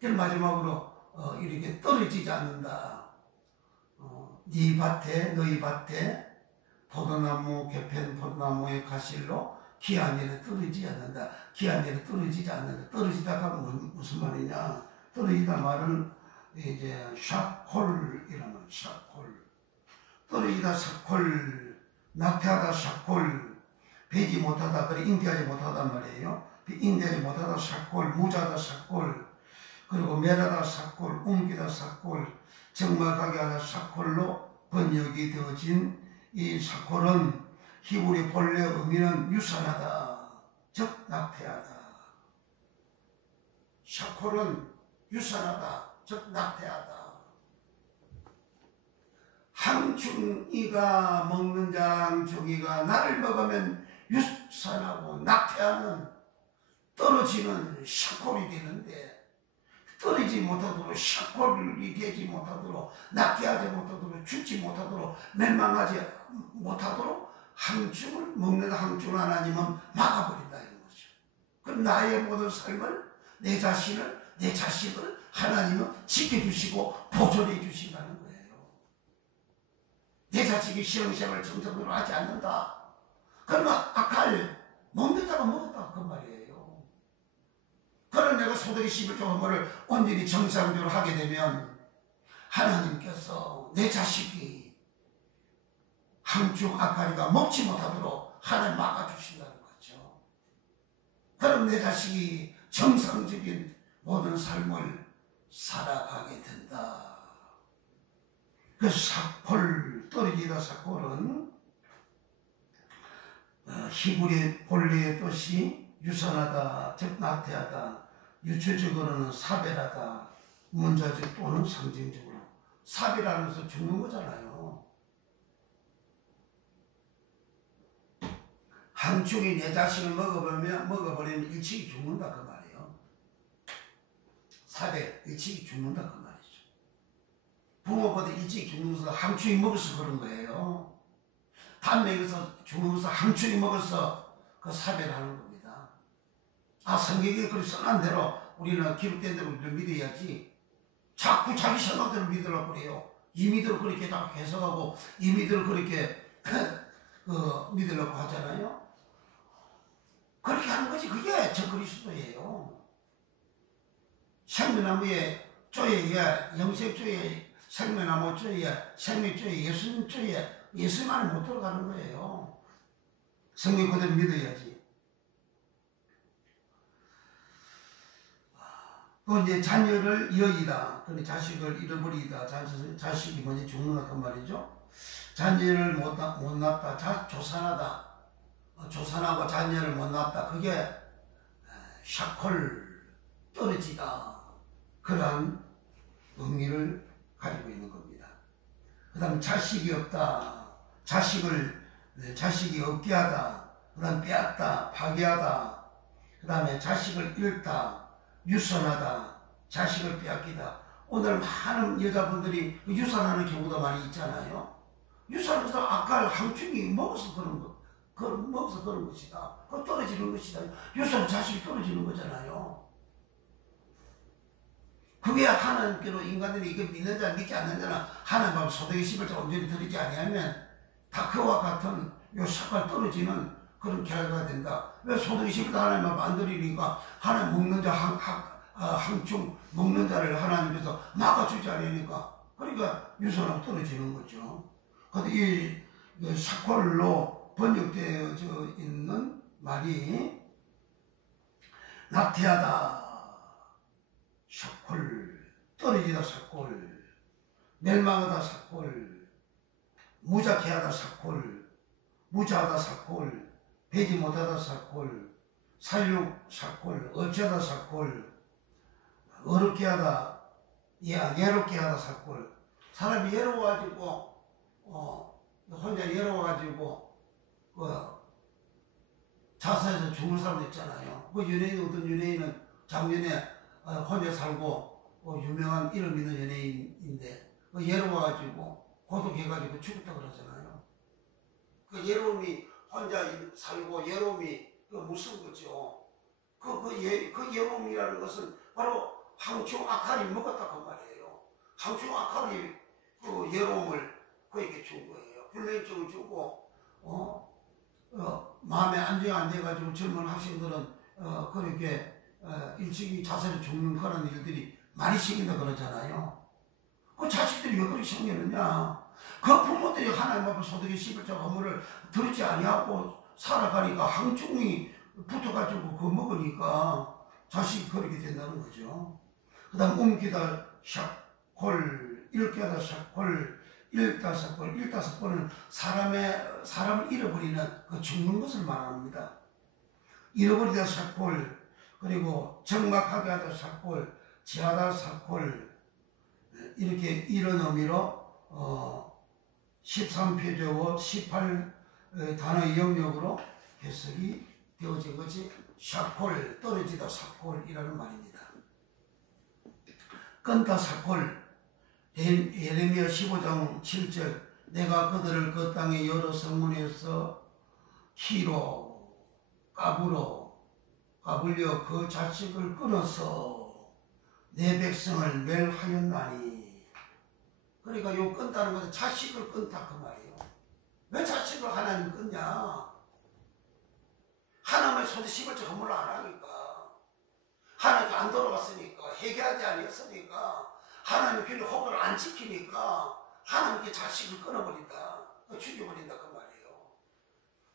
그럼 마지막으로 이렇게 떨어지지 않는다. 네 밭에, 너희 밭에 포도나무 개편 포도나무의 가실로 기한에는 떨어지지 않는다. 기한에는 떨어지지 않는다. 떨어지다가 무슨 말이냐? 떨어지다 말은 이제 샤콜이라는 말. 샤콜. 떨어지다 샤콜, 낙태하다 샤콜, 배지 못하다, 그래 잉태하지 못하단 말이에요. 잉태하지 못하다 샤콜, 무자다 샤콜, 그리고 멸하다 샤콜, 옮기다 샤콜, 적막하게 하다 샤콜로 번역이 되어진 이 샤콜은 히브리 본래 의미는 유산하다, 즉 낙태하다. 샤콜은 유산하다, 즉 낙태하다. 항중이가 먹는 장조기가 나를 먹으면 유산하고 낙태하는, 떨어지는 샤콜이 되는데 떨어지지 못하도록, 샤콜이 되지 못하도록, 낙태하지 못하도록, 죽지 못하도록, 멸망하지 못하도록 항중을 먹는 항중 하나님은 막아버린다 이런 거죠. 그럼 나의 모든 삶을, 내 자신을, 내 자식을 하나님은 지켜주시고 보존해 주신다는 거예요. 내 자식이 신앙생활을 정상적으로 하지 않는다. 그러면 악할 먹는 자가 먹었다 그 말이에요. 그럼 내가 소득의 11조 헌물을 온전히 정상적으로 하게 되면 하나님께서 내 자식이 항중 악하리가 먹지 못하도록 하나님 막아주신다는 거죠. 그럼 내 자식이 정상적인 모든 삶을 살아가게 된다. 그 삭골, 떨어지다 삭골은 히브리 본래의 뜻이 유선하다, 즉 나태하다, 유추적으로는 사별하다, 문자적 또는 상징적으로 사별하는 것은 죽는 거잖아요. 한충이 내 자식을 먹어버리면 일찍이 죽는다 그 말이에요. 사별, 일찍이 죽는다 그 말이죠. 부모보다 일찍 죽는 것은 한충이 먹어서 그런 거예요. 단맥에서 죽는 것은 한충이 먹어서 그 사별하는 겁니다. 성경에 그렇게 써난 대로 우리는 기록된 대로 우리를 믿어야지 자꾸 자기 생각대로 믿으라고 그래요. 임의대로 그렇게 자꾸 해석하고 임의대로 그렇게 믿으려고 하잖아요. 그렇게 하는 것이 그게 저 그리스도예요. 생명나무의 쪼에 영생쪼에 생명나무 쪼에 생명쪼에 예수님 쪼에 예수님만을 못 들어가는 거예요. 성경 그대로 믿어야지. 또 이제 자녀를 여의다. 그래 자식을 잃어버리다. 자식이 먼저 죽는다 그 말이죠. 자녀를 못 낳다. 조산하다. 조산하고 자녀를 못 낳다. 그게 샤콜 떨어지다. 그러한 의미를 가지고 있는 겁니다. 그 다음 자식이 없다. 자식이 없게 하다. 그 다음 빼앗다. 파괴하다. 그 다음에 자식을 잃다. 유선하다. 자식을 빼앗기다. 오늘 많은 여자분들이 유산하는 경우도 많이 있잖아요. 유산해서 아까 항충이 먹어서 그런 거. 먹어서 그런 것이다. 그거 떨어지는 것이다. 유산 자식이 떨어지는 거잖아요. 그게 하나님께로 인간들이 이거 믿는 자 믿지 않는 자는 하나님 앞에 소득의 11조 온전히 드리지 아니하면 다 그와 같은 요 삭발 떨어지는 그런 결과가 된다. 왜 소득의 11조 하나님 앞에 안 드리니까 하나님 먹는 자 항충 먹는 자를 하나님께서 막아주지 않으니까 그러니까 유산하고 떨어지는 거죠. 그런데 이 삭발로 번역되어 있는 말이 나태하다. 삭골, 떨어지다 삭골, 멸망하다 삭골, 무작해하다 삭골, 무자하다 삭골, 배지 못하다 삭골, 살육 삭골, 어찌하다 삭골, 어렵게 하다, 예롭게 하다 삭골. 사람이 예로워가지고 혼자 예로워가지고 자살해서 죽는 사람도 있잖아요. 그 연예인, 어떤 연예인은 작년에 혼자 살고 유명한 이름 있는 연예인인데 예로워가지고 고독해가지고 죽었다 그러잖아요. 그 예로움이 혼자 살고 예로움이 무슨 거죠. 그 예로움이라는 것은 바로 항충 악할이 먹었다 그 말이에요. 항충 악할이 그 예로움을 그에게 준 거예요. 불면증을 주고 마음에 안정이 안 돼가지고 젊은 학생들은 그렇게 일찍이 자살해 죽는 그런 일들이 많이 생긴다 그러잖아요. 그 자식들이 왜 그렇게 생기느냐. 그 부모들이 하나님 앞에 소득의 11조 헌물을 들지 아니하고 살아가니까 항충이 붙어가지고 그거 먹으니까 자식이 그렇게 된다는 거죠. 그 다음 움기다 샥골, 읽게다 샥골, 읽다 삭골. 읽다 삭골은 사람을 잃어버리는 그 죽는 것을 말합니다. 잃어버리다 삭골, 그리고 정막하게 하다 삭골, 지하다 삭골, 이렇게 이런 의미로 13표적어 18 단어의 영역으로 해석이 되어진 것이 삭골, 떨어지다 삭골이라는 말입니다. 끊다 삭골, 예레미야 15장 7절, 내가 그들을 그 땅의 여러 성문에서 키로 까불려 그 자식을 끊어서 내 백성을 멸하였나니. 그러니까 요 끊다는 것은 자식을 끊다 그 말이에요. 왜 자식을 하나님 끊냐. 하나님의 소득 11조 헌물을 안 하니까. 하나님께 안 돌아갔으니까, 회개하지 아니었으니까, 하나님의 규례 허구를 안 지키니까 하나님께 자식을 끊어버린다, 죽여버린다 그 말이에요.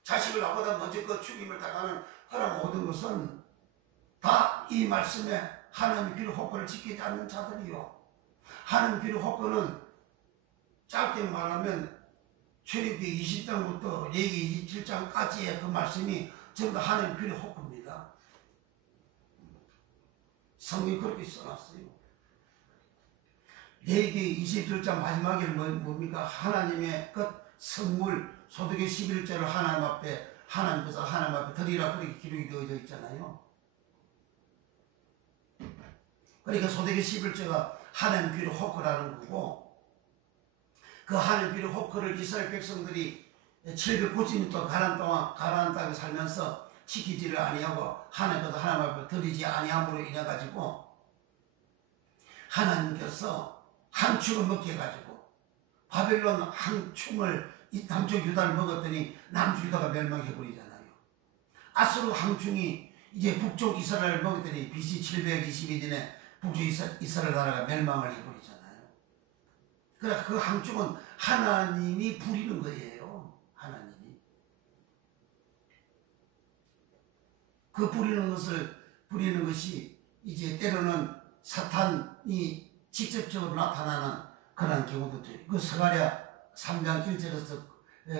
자식을 나보다 먼저 그 죽임을 당하는 그런 모든 것은 다 이 말씀에 하나님의 규례 허구를 지키지 않는 자들이요. 하나님의 규례 허구는 짧게 말하면 출애굽기 20장부터 레위기 27장까지의 그 말씀이 전부 다 하나님의 규례 허구입니다. 성경이 그렇게 써놨어요. 레위기 27장 마지막에는 뭡니까? 하나님의 그 성물 소득의 11조를 하나님 앞에 드리라, 그렇게 기록이 되어져 있잖아요. 그러니까 소득의 11조가 하나님 규례 허구라는 거고, 그 하나님 규례 허구를 이스라엘 백성들이 790년 동안 가나안 땅에 살면서 지키지를 아니하고 하나님께서 하나님 앞에 드리지 아니함으로 인해 가지고 하나님께서 항충을 먹게 해가지고 바벨론 항충을 남쪽 유다를 먹었더니 남쪽 유다가 멸망해버리잖아요. 아수르 항충이 이제 북쪽 이스라엘을 먹었더니 BC 722년에 북쪽 이스라엘 나라가 멸망을 해버리잖아요. 그러니까 그 항충은 하나님이 부리는 거예요. 하나님이. 그 부리는 것이 이제 때로는 사탄이 직접적으로 나타나는 그런 경우도 있어요. 그 스가랴 3장 1절에서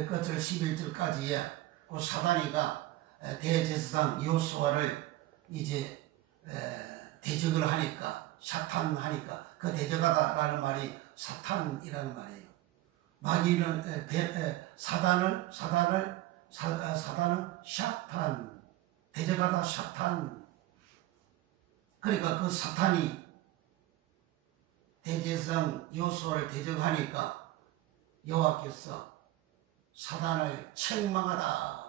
끝절 11절까지에 그 사단이가 대제사장 여호수아를 이제 대적을 하니까, 사탄하니까, 그 대적하다라는 말이 사탄이라는 말이에요. 마귀는 사단은 샤탄, 대적하다 사탄. 그러니까 그 사탄이 대제사장 여호수아를 대적하니까 여호와께서 사단을 책망하다.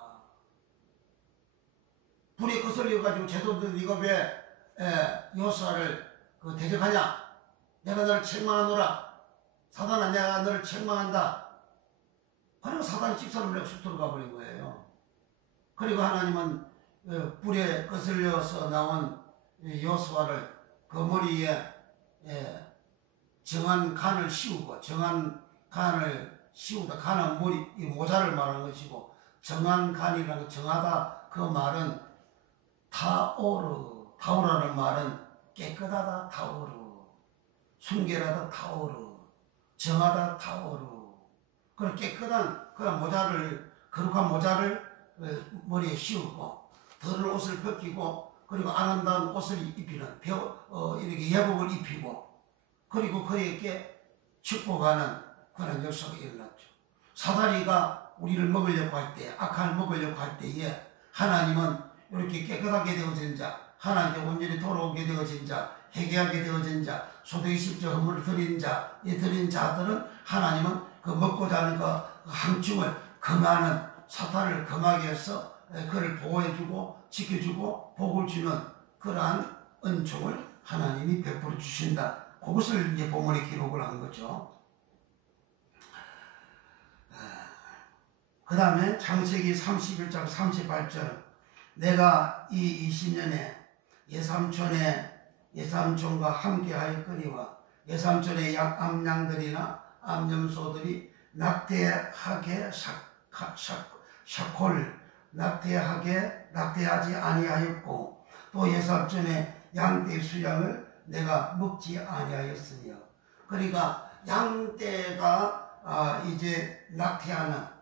불이 거슬려가지고 제도들 네가 왜 여호수아를 대적하냐? 내가 너를 책망하노라. 사단아, 내가 너를 책망한다. 그리고 사단이 직선을 내고 쑥 들어가 버린 거예요. 그리고 하나님은 불에 거슬려서 나온 여호수아를 그 머리에 정한 간을 씌우고, 간은 머리, 모자를 말하는 것이고, 정한 간이라는 거, 정하다, 그 말은 타오르라는 말은 깨끗하다, 타오르, 순결하다, 타오르, 정하다, 타오르. 그런 깨끗한 그런 거룩한 모자를 머리에 씌우고, 더러운 옷을 벗기고, 그리고 아름다운 옷을 입히는, 이렇게 예복을 입히고, 그리고 그에게 축복하는 그런 역사가 일어났죠. 사다리가 우리를 먹으려고 할 때, 악한을 먹으려고 할 때에 하나님은 이렇게 깨끗하게 되어진 자, 하나님께 온전히 돌아오게 되어진 자, 회개하게 되어진 자, 소득의 10조 헌물을 드린 자, 이 드린 자들은 하나님은 그 먹고자 하는 그 항충을 금하는 사탄을 금하게 해서 그를 보호해주고 지켜주고 복을 주는 그러한 은총을 하나님이 베풀어 주신다. 그것을 이제 본문에 기록을 한 거죠. 그 다음에 창세기 31장 38절, 내가 이 20년에 예삼촌과 함께 하였거니와 예삼촌의 암양들이나 암염소들이 낙태하게 낙태하지 아니하였고, 또 예삼촌의 양떼 수양을 내가 먹지 아니하였으며. 그러니까 양떼가 이제 낙태하는,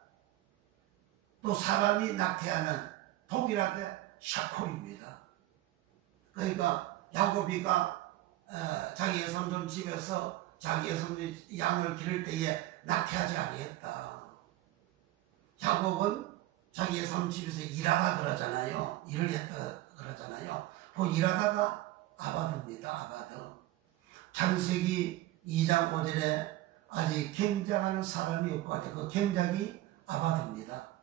또 사람이 낙태하는 동일하게 샤콜입니다. 그러니까 야곱이가 자기 예삼촌 집에서 자기 예삼촌 양을 기를 때에 낙태하지 아니했다. 야곱은 자기 예삼촌 집에서 일하다 그러잖아요. 일을 했다 그러잖아요. 그 일하다가 아바드입니다. 아바드. 창세기 2장 5절에 아직 경작하는 사람이 없고 그 경작이 아바드입니다.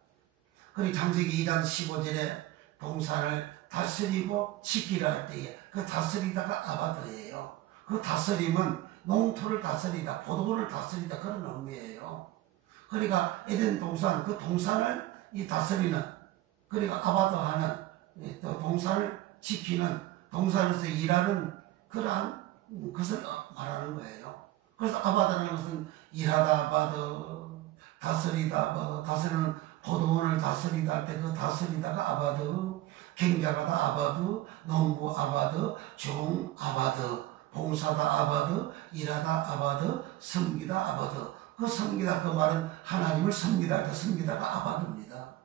그리고 창세기 2장 15절에 동산을 다스리고 지키라 할 때에 그 다스리다가 아바드예요. 그 다스림은 농토를 다스리다, 포도원을 다스리다, 그런 의미예요. 그러니까 에덴 동산, 그 동산을 다스리는, 그러니까 아바드하는, 또 동산을 지키는 동사로서 일하는 그러한 것을 말하는 거예요. 그래서 아바드라는 것은 일하다 아바드, 다스리다 아바드, 다스리는 포도원을 다스리다 할 때 그 다스리다가 아바드, 경작하다 아바드, 농부 아바드, 종 아바드, 봉사다 아바드, 일하다 아바드, 섬기다 아바드. 그 섬기다 그 말은 하나님을 섬기다 할 때 섬기다가 아바드입니다.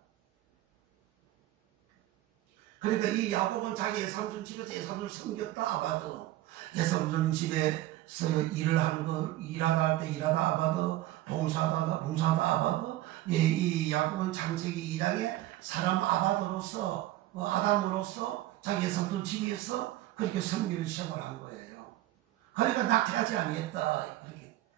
그러니까 이 야곱은 자기 예삼촌 집에서 예삼촌을 섬겼다 아바드, 예삼촌 집에서 일을 하는 거 일하다 할 때 일하다 아바드, 봉사하다 아바드. 이 야곱은 창세기 2장에 사람 아바드로서 아담으로서 자기 예삼촌 집에서 그렇게 섬기는 시험을 한 거예요. 그러니까 낙태하지 아니했다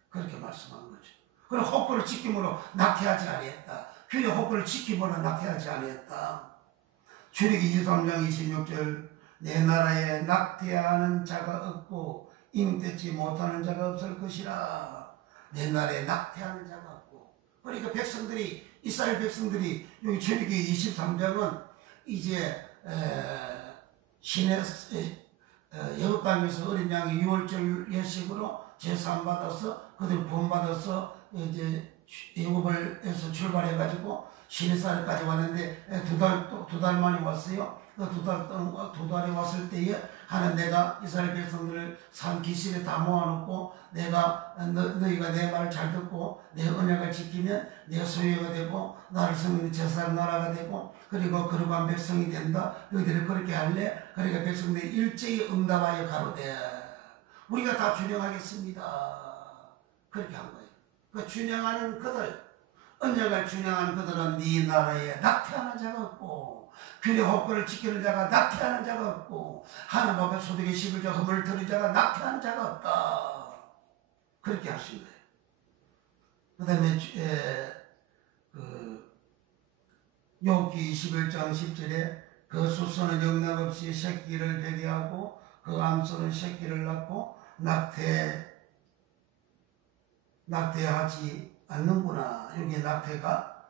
그렇게 말씀한 거죠. 그리고 혹부를 지킴으로 낙태하지 아니했다. 그의 혹부를 지킴으로 낙태하지 아니했다. 출애굽기 23장 26절 내 나라에 낙태하는 자가 없고 잉태치 못하는 자가 없을 것이라. 내 나라에 낙태하는 자가 없고. 그러니까 백성들이 이스라엘 백성들이 여기 출애굽기 23장은 이제 신의 여섯 땅에서 어린 양이 유월절 예식으로 제사함 받아서 그들 구원받아서 이제 애굽에서 출발해가지고 시내산까지 왔는데 두 달 만에 왔어요. 두 달에 왔을 때에 하나님 내가 이스라엘 백성들을 산 기실에 다 모아놓고 내가 너희가 내 말을 잘 듣고 내 언약을 지키면 내 소유가 되고 나를 섬기는 제사장 나라가 되고 그리고 거룩한 백성이 된다. 너희들이 그렇게 할래? 그러니까 백성들이 일제히 응답하여 가로되 우리가 다 준행하겠습니다. 그렇게 한 거예요. 그 준행하는 그들, 언약을 준행하는 그들은 네 나라에 낙태하는 자가 없고 규례 혹부를 지키는 자가 낙태하는 자가 없고 하나님 앞에 소득의 11조 헌물을 드린 자가 낙태하는 자가 없다. 그렇게 하신 거예요. 그 다음에 욥기 21장 10절에 그 수소는 영락없이 새끼를 베게 하고 그 암소는 새끼를 낳고 낙태하지 않는구나. 여기 낙태가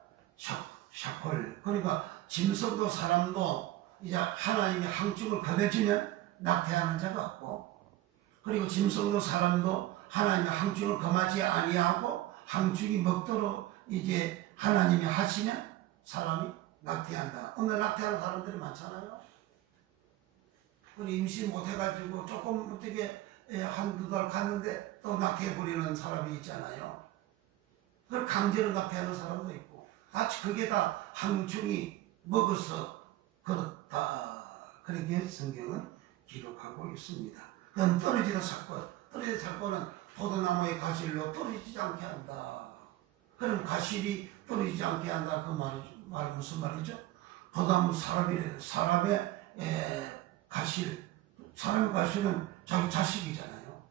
샤콜. 그러니까 짐승도 사람도 이제 하나님의 항중을 거둬주면 낙태하는 자가 없고 그리고 짐승도 사람도 하나님의 항중을 금하지 아니하고 항중이 먹도록 이제 하나님이 하시면 사람이 낙태한다. 오늘 낙태하는 사람들이 많잖아요. 임신 못해가지고 조금 어떻게 한두 달 갔는데 또 낙태해버리는 사람이 있잖아요. 그걸 강제로 낙태하는 사람도 있고 그게 다 항중이 먹어서 그렇다. 그렇게 성경은 기록하고 있습니다. 그럼 떨어지는 사건은 포도나무의 가실로 떨어지지 않게 한다. 그럼 가실이 떨어지지 않게 한다. 그 말 무슨 말이죠? 포도나무 사람의 가실, 사람의 가실은 자기 자식이잖아요.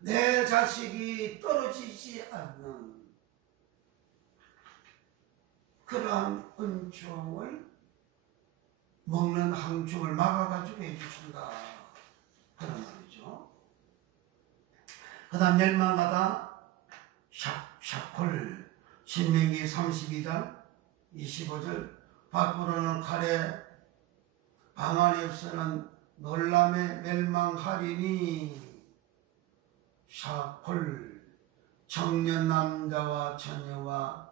내 자식이 떨어지지 않는 그러한 은총을 먹는 항중을 막아가지고 해주신다. 그런 말이죠. 그 다음 멸망하다 샤콜 신명기 32장 25절 밖으로는 칼에 방 안에서는 놀람에 멸망하리니 샤콜 청년 남자와 처녀와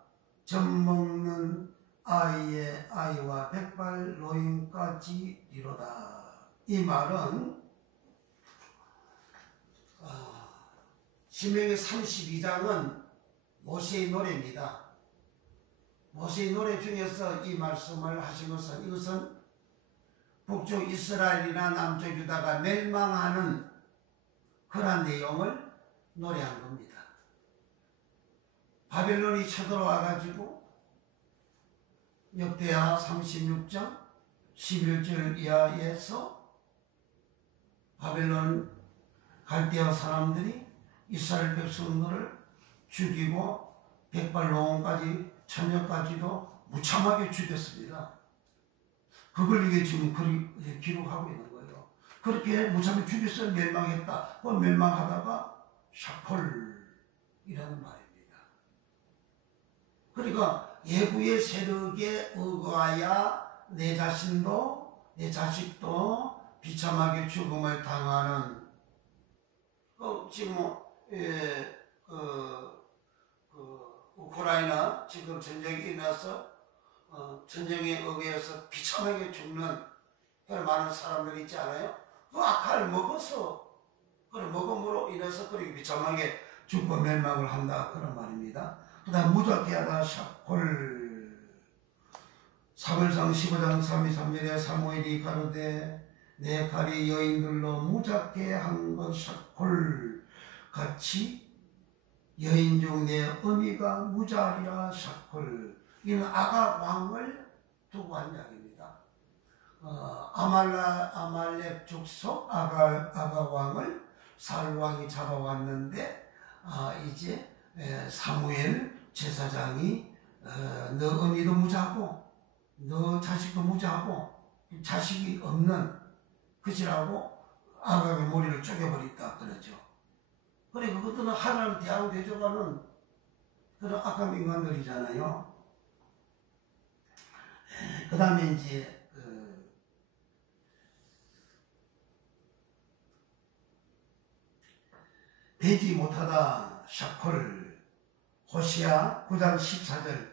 젖먹는 아이의 아이와 백발 노인까지 이로다. 이 말은 신명기 32장은 모세의 노래입니다. 모세의 노래 중에서 이 말씀을 하신 것은 이것은 북쪽 이스라엘이나 남쪽 유다가 멸망하는 그러한 내용을 노래한 겁니다. 바벨론이 쳐들어와가지고 역대하 36장 11절 이하에서 바벨론 갈대아 사람들이 이스라엘 백성들을 죽이고 백발노원까지 처녀까지도 무참하게 죽였습니다. 그걸 이게 지금 기록하고 있는 거예요. 그렇게 무참하게 죽였어요. 멸망했다. 그 멸망하다가 샤콜이라는 말입니다. 그러니까 예부의 세력에 의거하여 내 자신도 내 자식도 비참하게 죽음을 당하는 지금 우크라이나 지금 전쟁이 일어나서 전쟁에 의해서 비참하게 죽는 그런 많은 사람들이 있지 않아요? 그 악화를 먹어서 그런 먹음으로 인해서 그렇게 비참하게 죽고 멸망을 한다 그런 말입니다. 그 다음 무작게 하다 샤콜 사무엘상 15장 32-33절에 사무엘이 가로되 내 칼이 여인들로 무작게 한 것 샤콜 같이 여인 중 내 어미가 무자리라 샤콜. 이는 아가 왕을 두고 한 이야기입니다. 아말렉 족속 아가 왕을 사울 왕이 잡아왔는데 이제 사무엘 제사장이 너 어미도 무자고 너 자식도 무자고 자식이 없는 그지라고 아가의 머리를 쪼개버렸다 그러죠. 그래 그것들은 하나님 대항 대적하는 그런 악한 인간들이잖아요. 그 다음에 이제 배지 못하다 샤콜 호시아 9장 14절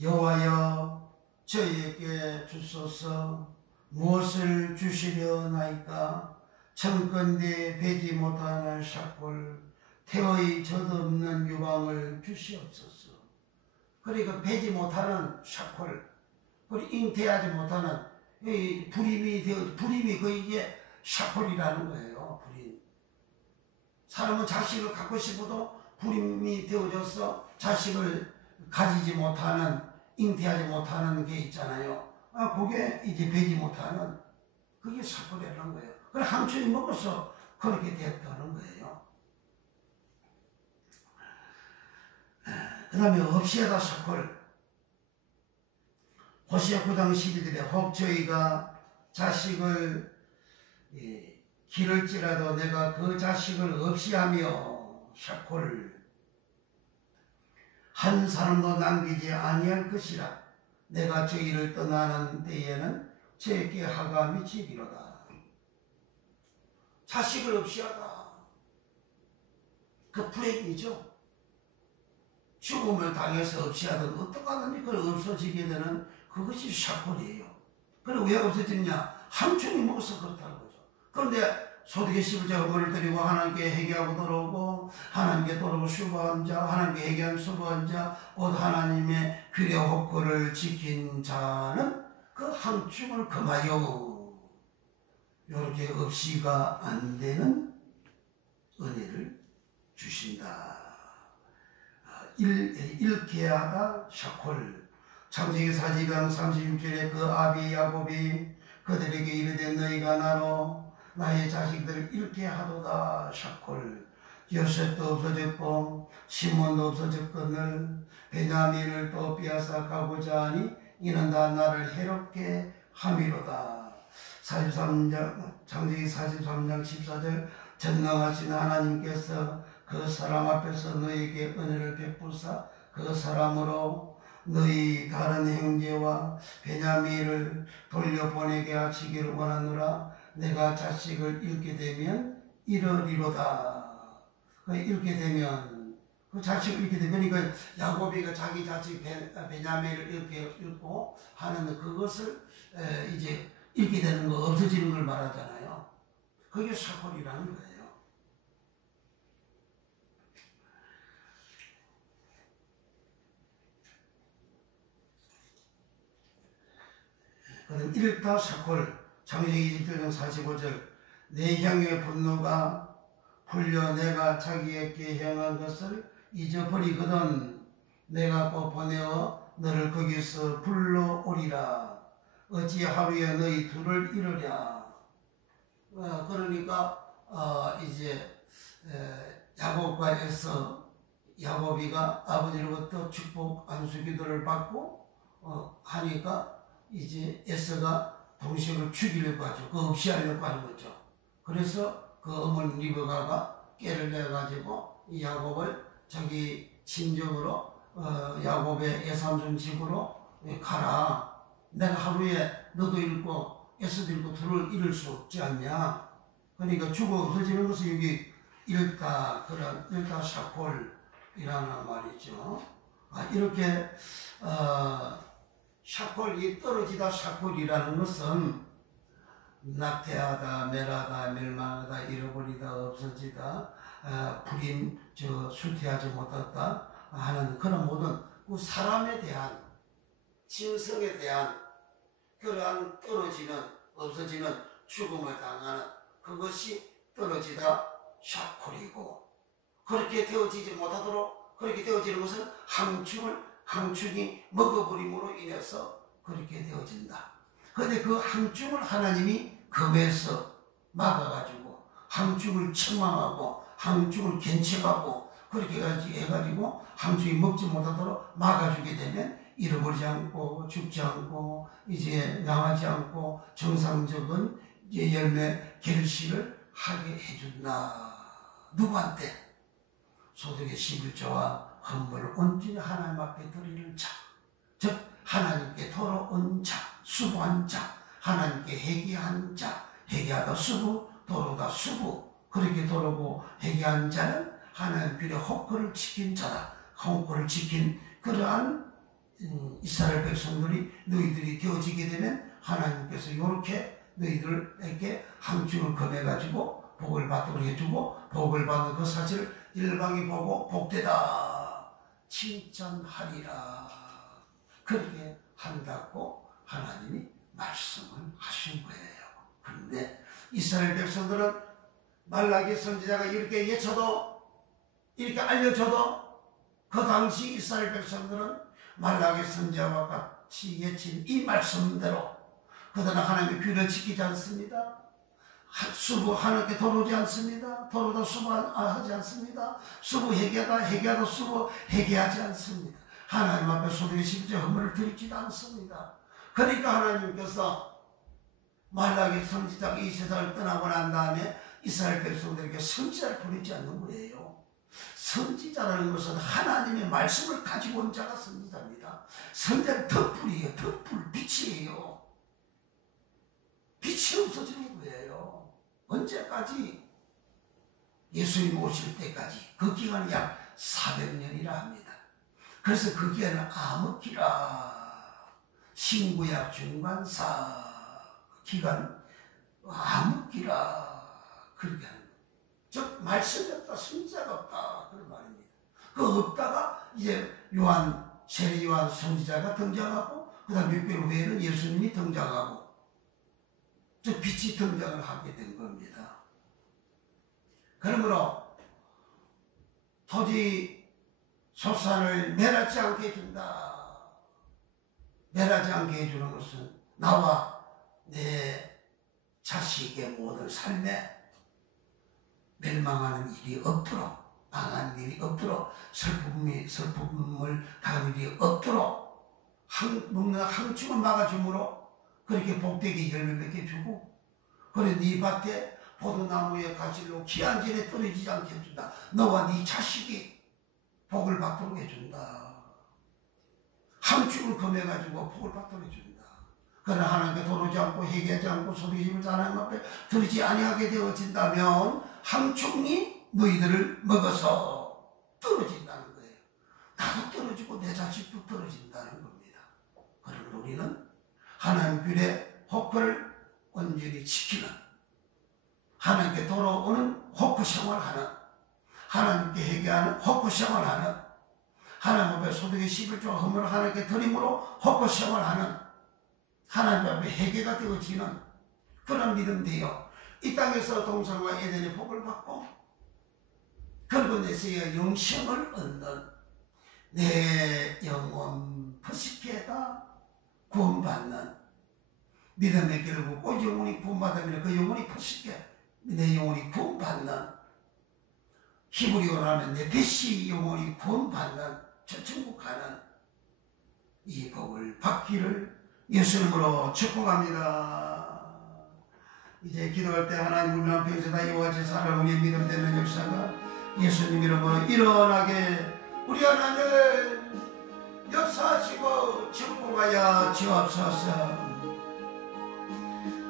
여호와여 저희에게 주소서 무엇을 주시려나이까 청건대 배지 못하는 샤콜 태의 젖없는 유방을 주시옵소서. 그러니까 배지 못하는 샤콜 그리고 잉태하지 못하는 불임이 그 이게 샤콜이라는 거예요. 불임. 사람은 자식을 갖고 싶어도 불임이 되어져서 자식을 가지지 못하는 잉태하지 못하는 게 있잖아요. 그게 이제 배지 못하는 그게 샤콜이라는 거예요. 그래 함축이 먹어서 그렇게 됐다는 거예요. 그 다음에 없이하다 샤콜 호시아 9장 12절에 혹 저희가 자식을 기를지라도 내가 그 자식을 없이하며 샤콜 한 사람도 남기지 아니할 것이라 내가 저희를 떠나는 때에는 저에게 하가 미치기로다. 자식을 없이하다 그 불행이죠. 죽음을 당해서 없이하든 어떡하든지 그걸 없어지게 되는 그것이 샤콜이에요. 그리고 왜 없어지냐? 함축이 먹어서 그렇다는 거죠. 그런데 소득의 11자 헌물을 드리고 하나님께 회개하고 돌아오고 하나님께 돌아오고 수고한 자 하나님께 회개한 수고한 자 곧 하나님의 규례 법규를 지킨 자는 그 함축을 금하여 이렇게 없이가 안 되는 은혜를 주신다. 잃게 하다 샤콜 창세기 4장 36절에 그 아비 야곱이 그들에게 이르되 너희가 나로 나의 자식들을 잃게 하도다 샤콜 요셉도 없어졌고 시몬도 없어졌거늘 베냐민을 또 빼앗아 가고자 하니 이는 다 나를 해롭게 함이로다. 43장 창세기 43장 14절 전능하신 하나님께서 그 사람 앞에서 너희에게 은혜를 베푸사 그 사람으로 너희 다른 형제와 베냐민을 돌려보내게 하시기를 원하노라. 내가 자식을 잃게 되면 이러리로다. 잃게 되면 그 자식을 잃게 되면 그러니까 야곱이가 자기 자식 베냐민을 잃고 하는 그것을 이제 잃게 되는 거 없어지는 걸 말하잖아요. 그게 샤콜이라는 거예요. 그럼 잃다 샤콜 창세기 27장 45절 내 향의 분노가 풀려 내가 자기에게 향한 것을 잊어버리거든 내가 꼭 보내어 너를 거기서 불러오리라. 어찌 하루에 너희 둘을 잃으랴. 그러니까 이제 야곱과 에서 야곱이가 아버지로부터 축복 안수 기도를 받고 하니까 이제 에서가 동생을 죽이려고 하죠. 그 없이 하려고 하는 거죠. 그래서 그 어머니 리브가가 깨를 내가지고 야곱을 자기 친정으로 야곱의 예삼촌 집으로 가라. 내가 하루에 너도 잃고 애써들고 둘을 이룰 수 없지 않냐. 그러니까 죽어 없어지는 것은 여기 일가 샤콜이라는 말이죠. 이렇게 샤콜이 떨어지다 샤콜이라는 것은 낙태하다, 멸하다, 멸망하다, 잃어버리다, 없어지다, 불임, 수태하지 못했다 하는 그런 모든 그 사람에 대한 진성에 대한 그러한 떨어지는, 없어지는 죽음을 당하는 그것이 떨어지다 샤콜이고, 그렇게 되어지지 못하도록 그렇게 되어지는 것은 항충이 먹어버림으로 인해서 그렇게 되어진다. 그런데 그 항충을 하나님이 검에서 막아가지고 항충을 책망하고 항충을 견책하고 그렇게 해가지고 항충이 먹지 못하도록 막아주게 되면 잃어버리지 않고 죽지 않고 이제 나가지 않고 정상적인 이제 열매 결실을 하게 해준다. 누구한테? 소득의 11조와 헌물을 온전히 하나님 앞에 드리는 자, 즉 하나님께 돌아온 자, 수고한 자, 하나님께 회개한 자, 회개하다 수고, 돌아오다 수고, 그렇게 돌아오고 회개한 자는 하나님 길의 혹구를 지킨 자다. 혹구를 지킨 그러한 이스라엘 백성들이 너희들이 되어지게 되면 하나님께서 이렇게 너희들에게 항중을 검해가지고 복을 받도록 해주고, 복을 받는 그 사실을 일방이 보고 복되다 칭찬하리라. 그렇게 한다고 하나님이 말씀을 하신 거예요. 그런데 이스라엘 백성들은 말라기 선지자가 이렇게 예쳐도, 이렇게 알려줘도 그 당시 이스라엘 백성들은 말라기 선지자와 같이 예친 이 말씀대로 그러나 하나님의 규례를 지키지 않습니다. 수부 하나님께 돌아오지 않습니다. 돌아오다 수부하지 않습니다. 수부 회개하다 수부 회개하지 않습니다. 하나님 앞에 소득의 11조 헌물을 드리지도 않습니다. 그러니까 하나님께서 말라기 선지자가 이 세상을 떠나고 난 다음에 이스라엘 백성들에게 선지자를 보내지 않는 거예요. 선지자라는 것은 하나님의 말씀을 가지고 온 자가 선지자입니다. 선지자는 덧불이에요. 덧불, 빛이에요. 빛이 없어지는 거예요. 언제까지? 예수님 오실 때까지. 그 기간은 약 400년이라 합니다. 그래서 그 기간은 암흑기라. 신구약 중간사 기간 암흑기라. 그렇게 하는 거예요. 즉 말씀이 없다, 선지자가 없다, 그런 말입니다. 그 없다가 이제 세례 요한 선지자가 등장하고 그 다음 6개월 후에는 예수님이 등장하고 즉 빛이 등장을 하게 된 겁니다. 그러므로 토지 소산을 멸하지 않게 해준다. 멸하지 않게 해주는 것은 나와 내 자식의 모든 삶에 멸망하는 일이 없도록, 망하는 일이 없도록, 슬픔을 당하는 일이 없도록 먹는 항충을 막아줌으로 그렇게 복되게 열매 맺게 주고, 그래 네 밭에 포도나무에 가지로 기한절에 떨어지지 않게 해준다. 너와 네 자식이 복을 받도록 해준다. 항충을 검해가지고 복을 받도록 해준다. 그러나 하나님께 돌아오지 않고 회개하지 않고 소득의 11조 하나님 앞에 드리지 아니하게 되어진다면 항충이 너희들을 먹어서 떨어진다는 거예요. 나도 떨어지고 내 자식도 떨어진다는 겁니다. 그러면 우리는 하나님 길의 혹구를 온전히 지키는, 하나님께 돌아오는 혹구 생활하는, 하나님께 회개하는 혹구 생활하는, 하나님 앞에 소득의 11조 헌물을 하나님께 드림으로 혹구 생활하는, 하나님 앞에 회개가 되어지는 그런 믿음 되어 이 땅에서 동산과 에덴의 복을 받고 그리고 내세의 영생을 얻는 내 영혼 퍼시케가 구원받는 믿음의 길을 걷고 영혼이 구원받으면 그 영혼이 퍼시케, 내 영혼이 구원받는, 히브리어로 하면 내 배시 영혼이 구원받는, 저 천국 가는 이 복을 받기를 예수님으로 축복합니다. 이제 기도할 때 하나님 우리 남편에서다 이와 같이 살아오니 믿음되는 역사가 예수님 이름으로 일어나게 우리 하나님 역사하시고 축복하여 주옵소서.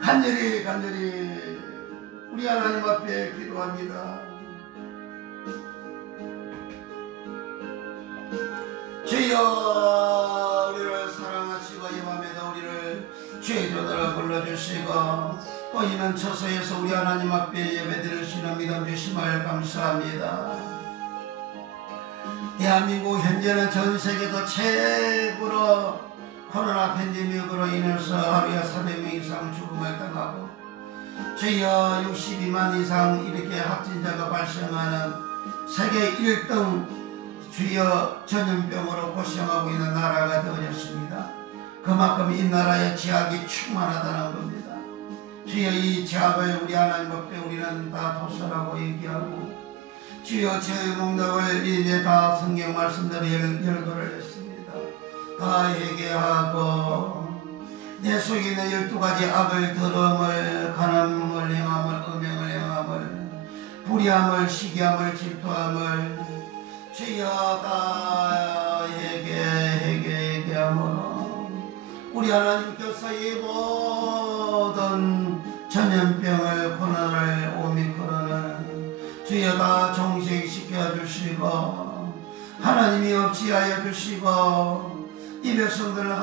간절히 우리 하나님 앞에 기도합니다. 주여, 우리를 사랑하시고 이 밤에도 우리를 주의 조다라 불러주시고 또 이는 처소에서 우리 하나님 앞에 예배드리시는 믿음 주심을 감사합니다. 대한민국 현재는 전 세계에서 최고로 코로나 팬데믹으로 인해서 하루에 400명 이상 죽음을 당하고 주여 62만 이상 이렇게 확진자가 발생하는 세계 1등 주여 전염병으로 고생하고 있는 나라가 되어졌습니다. 그만큼 이 나라의 죄악이 충만하다는 겁니다. 주여 이 죄악을 우리 하나님 앞에 우리는 다 도설하고 얘기하고 주여 죄의 목록을 이제 다 성경 말씀대로 열거를 했습니다. 다 회개하고 내 속에 있는 12가지 악을 더러움을 간음을 행함을 음행을 행함을 불의함을 시기함을 질투함을 주여 다 회개함으로 우리 하나님께서 이 모든 전염병을 코로나를 오미크론을 주여 다 종식시켜 주시고 하나님이 없이하여 주시고 이 백성들을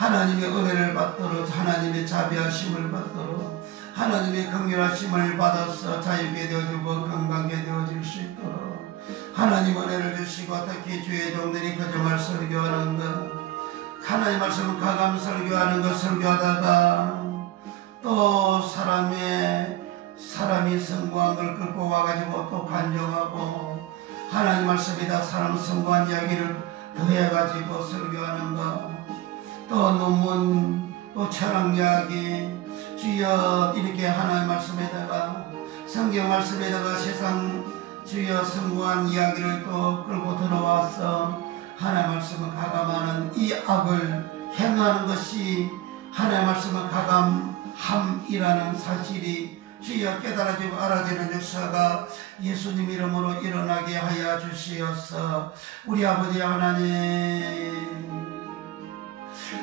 하나님의 은혜를 받도록 하나님의 자비하심을 받도록 하나님의 긍휼하심을 받아서 자유게 되어지고 건강하게 되어질 수 있도록 하나님 은혜를 주시고 특히 주의 종들이 거짓말 설교하는 것 하나님 말씀을 가감 설교하는 것 설교하다가 또 사람이 성공한 걸 끌고 와가지고 또 간정하고 하나님 말씀에다 사람 성공한 이야기를 더해가지고 설교하는 것 또 논문 또 철학 이야기 주여 이렇게 하나님 말씀에다가 성경 말씀에다가 세상 주여 성공한 이야기를 또 끌고 들어와서 하나님 말씀을 가감하는 이 악을 행하는 것이 하나님 말씀을 가감함이라는 사실이 주여 깨달아지고 알아지는 역사가 예수님 이름으로 일어나게 하여 주시옵소서. 우리 아버지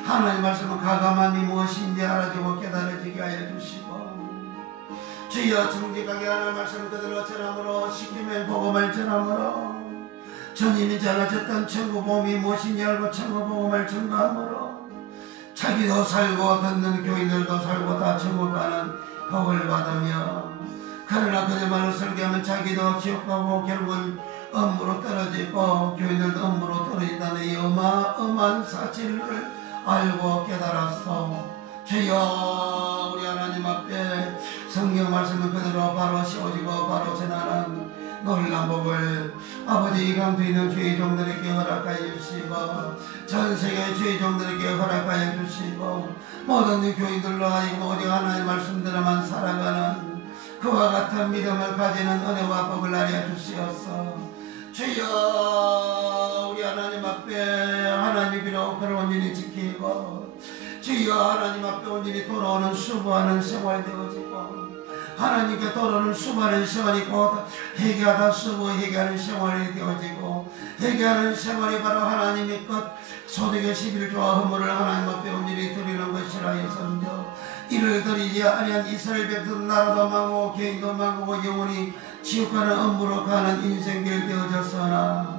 하나님 말씀은 가감함이 무엇인지 알아지고 깨달아지게 하여 주시고 주여 정직하게 하나님 말씀 그대로 전함으로 시키면 복음을 전함으로 주님이 전하셨던 천국복음이 무엇인지 알고 천국복음을 전가함으로 자기도 살고 듣는 교인들도 살고 다 천국 가는 복을 받으며 그러나 그들만을 설교하면 자기도 지옥 가고 결국은 엄무로 떨어지고 교인들도 엄무로 떨어진다는 이 어마어마한 사실을 알고 깨달았소. 주여 우리 하나님 앞에 성경 말씀을 그대로 바로 씌워지고 바로 전하는 놀라운 복을 아버지 이 강도 있는 주의 종들에게 허락하여 주시고 전 세계 주의 종들에게 허락하여 주시고 모든 교인들로 하여금 오직 하나님의 말씀대로만 살아가는 그와 같은 믿음을 가지는 은혜와 복을 알려 주시옵소서. 주여 우리 하나님 앞에 하나님이로 그를 온전히 지키고 주여 하나님 앞에 온전히 돌아오는 수고하는 생활 되어지고 하나님께 돌아오는 수많은 시간이 곧 회개하다 쓰고 회개하는 생활이 되어지고 회개하는 생활이 바로 하나님의 것 소득의 11조와 헌물을 하나님 앞에 온전히 드리는 것이라 했습니다. 이를 드리지 아니한 이스라엘 백성 나라도 망하고 개인도 망하고 영원히 지옥가는 엄무로 가는 인생길 되어졌으나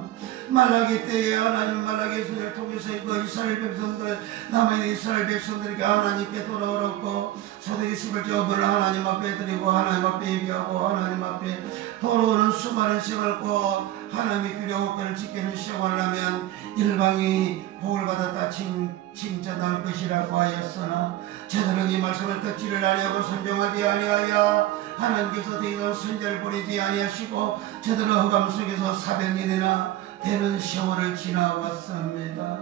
말라기 때에 하나님 말라기 소리를 통해서 그 이스라엘 백성들 남은 이스라엘 백성들에게 하나님께 돌아오고 소득의 11조를 하나님 앞에 드리고 하나님 앞에 얘기하고 하나님 앞에 돌아오는 수많은 시간을 꼭 하나님의 규례와 법을 지키는 생활을 하면 일방이 복을 받았다 칭찬할 것이라고 하였으나 저들은 이 말씀을 듣지를 아니하고 순종하지 아니하여 하나님께서 더 이상 선지자를 보내지 아니하시고 저들은 흑암 속에서 400년이나 되는 세월을 지나왔습니다.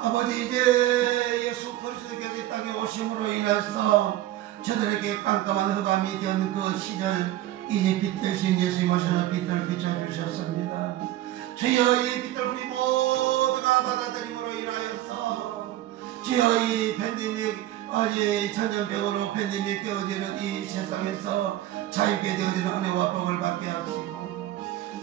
아버지 이제 예수 그리스도께서 이 땅에 오심으로 인해서 저들에게 깜깜한 흑암이 된 그 시절 이제 빛 대신 예수님 오셔서 빛을 비춰주셨습니다. 주여 이 빛을 우리 모두가 받아들임으로 인하여서 주여 이 팬데믹 전염병으로 팬데믹 되어지는 이 세상에서 자유게 되어지는 은혜와 복을 받게 하시고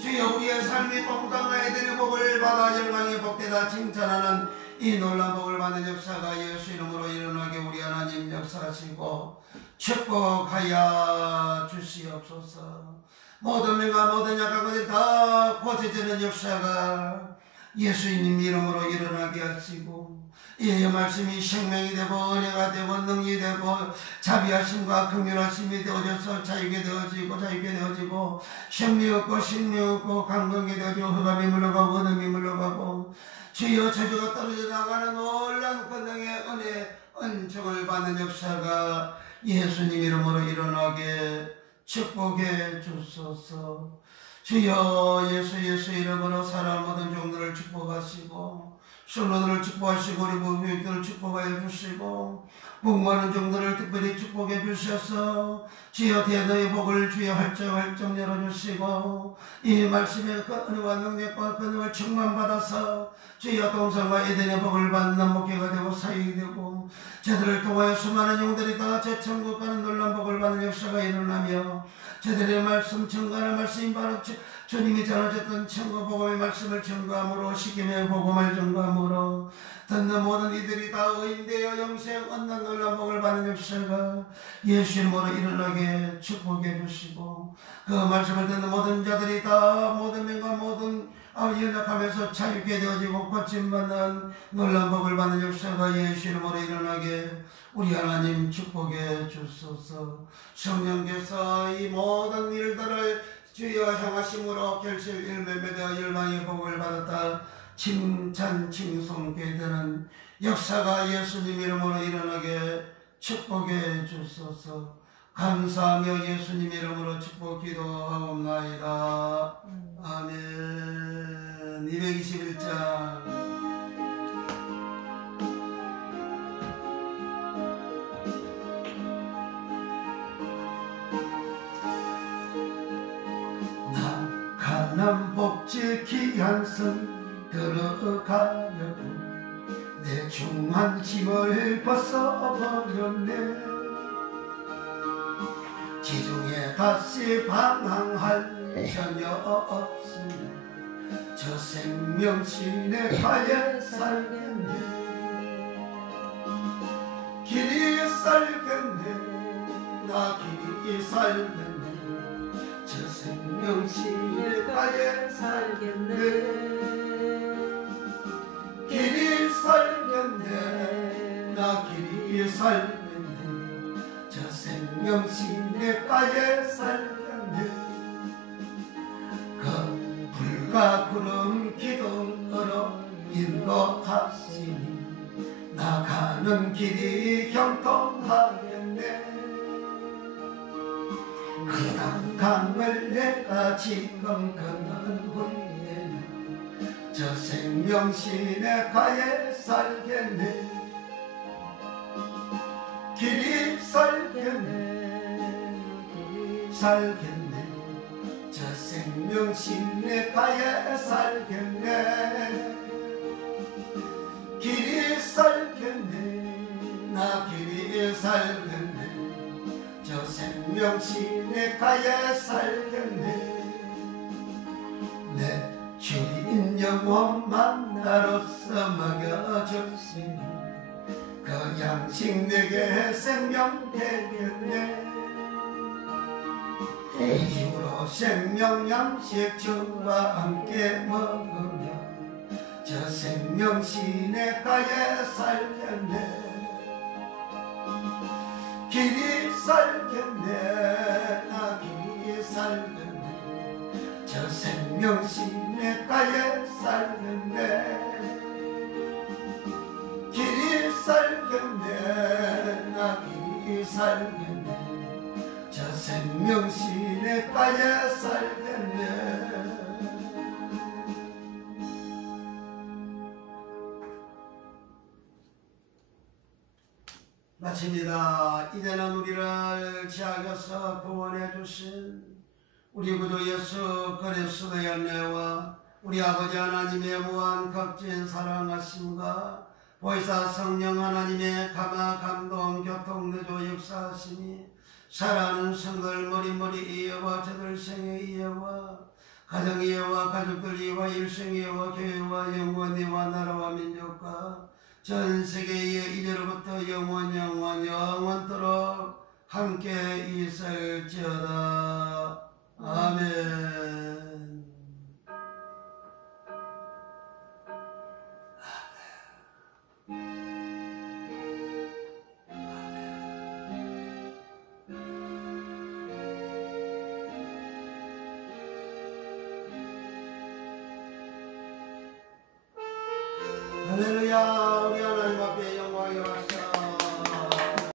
주여 우리의 삶이 건강하게 되는 복을 받아 열방의 복되다 칭찬하는 이 놀라운 복을 받는 역사가 예수 이름으로 일어나게 우리 하나님 역사하시고 축복하여 주시옵소서. 모든 명과 모든 약한 것이 다 고쳐지는 역사가 예수님 이름으로 일어나게 하시고 이 말씀이 생명이 되고 은혜가 되고 능력이 되고 자비하심과 긍휼하심이 되어져서 자유게 되어지고 생명 없고 생명 없고 강건하게 되어지고 흑암이 물러가고 어둠이 물러가고 주여 저주가 떨어져 나가는 놀라운 권능의 은혜 은총을 받는 역사가 예수님 이름으로 일어나게 축복해 주소서. 주여 예수 이름으로 살아온 모든 종들을 축복하시고 성도들을 축복하시고 우리 부부들을 축복하여 주시고 복무하는 종들을 특별히 축복해 주셔서 주여 대너의 복을 주여 활짝 열어주시고 이 말씀의 은혜와 능력과 권능을 충만받아서 주여 동산과 에덴의 복을 받는 목회가 되고 사역이 되고 저들을 통하여 수많은 영들이 다 저 천국 가는 놀라운 복을 받는 역사가 일어나며 저들의 말씀 증거하는 말씀이 바로 주님이 전하셨던 천국 복음의 말씀을 증거함으로 시김의 복음을 증거함으로 듣는 모든 이들이 다 의인되어 영생 얻는 놀라운 복을 받는 역사가 예수 이름으로 일어나게 축복해 주시고 그 말씀을 듣는 모든 자들이 다 모든 명과 모든 연약하면서 자유케 되어지고 고침받는 놀라운 복을 받는 역사가 예수 이름으로 일어나게 우리 하나님 축복해 주소서. 성령께서 이 모든 일들을 주여 향하심으로 결실 열매 맺어 열방의 복을 받았다 칭찬 칭송케 되는 역사가 예수님 이름으로 일어나게 축복해 주소서. 감사하며 예수님 이름으로 축복 기도하옵나이다. 아멘. 221장 낙하는 복지 귀한 선 들어가려고 내 중한 짐을 벗어버렸네. 지중해 다시 방황할 전혀 없으니 저 생명신의 가에 살겠네. 길이 살겠네. 나 길이 살겠네. 저 생명신의 가에 살겠네. 길이 살겠네. 나 길이 살겠네. 저 생명신의 가에 살겠네. 그 불과 구름 기둥으로 인도하시니 나가는 길이 형통하겠네. 그 강을 내가 지금 걷는 후에는 저 생명신의 가에 살겠네. 길이 살겠네. 저 생명신의 가에 살겠네. 길이 살겠네. 나 길이 살겠네. 저 생명신의 가에 살겠네. 내 주인 영혼 만나로서 먹여주시니 그 양식 내게 생명 되겠네. 이후로 생명 양식 주와 함께 먹으며 저 생명신의 가에 살겠네. 길이 살겠네. 나 길이 살겠네. 저 생명신의 가에 살겠네. 길이 살겠네. 나 길이 살겠네. 저 생명신의 가에 살겠네. 마칩니다. 이제는 우리를 지하여서 구원해 주신 우리 구주 예수 그리스도의 은혜와 우리 아버지 하나님의 무한 값진 사랑하심과 보혜사 성령 하나님의 감화 감동 교통 내조 역사하심이 사랑하는 성들 머리머리 이해와 저들 생의 이해와 가정 이해와 가족들 이해와 일생 이해와 교회와 영원 이해와 나라와 민족과 전 세계에 이제로부터 영원토록 함께 있을지어다. 아멘. 할렐루야. 우리 하나님 앞에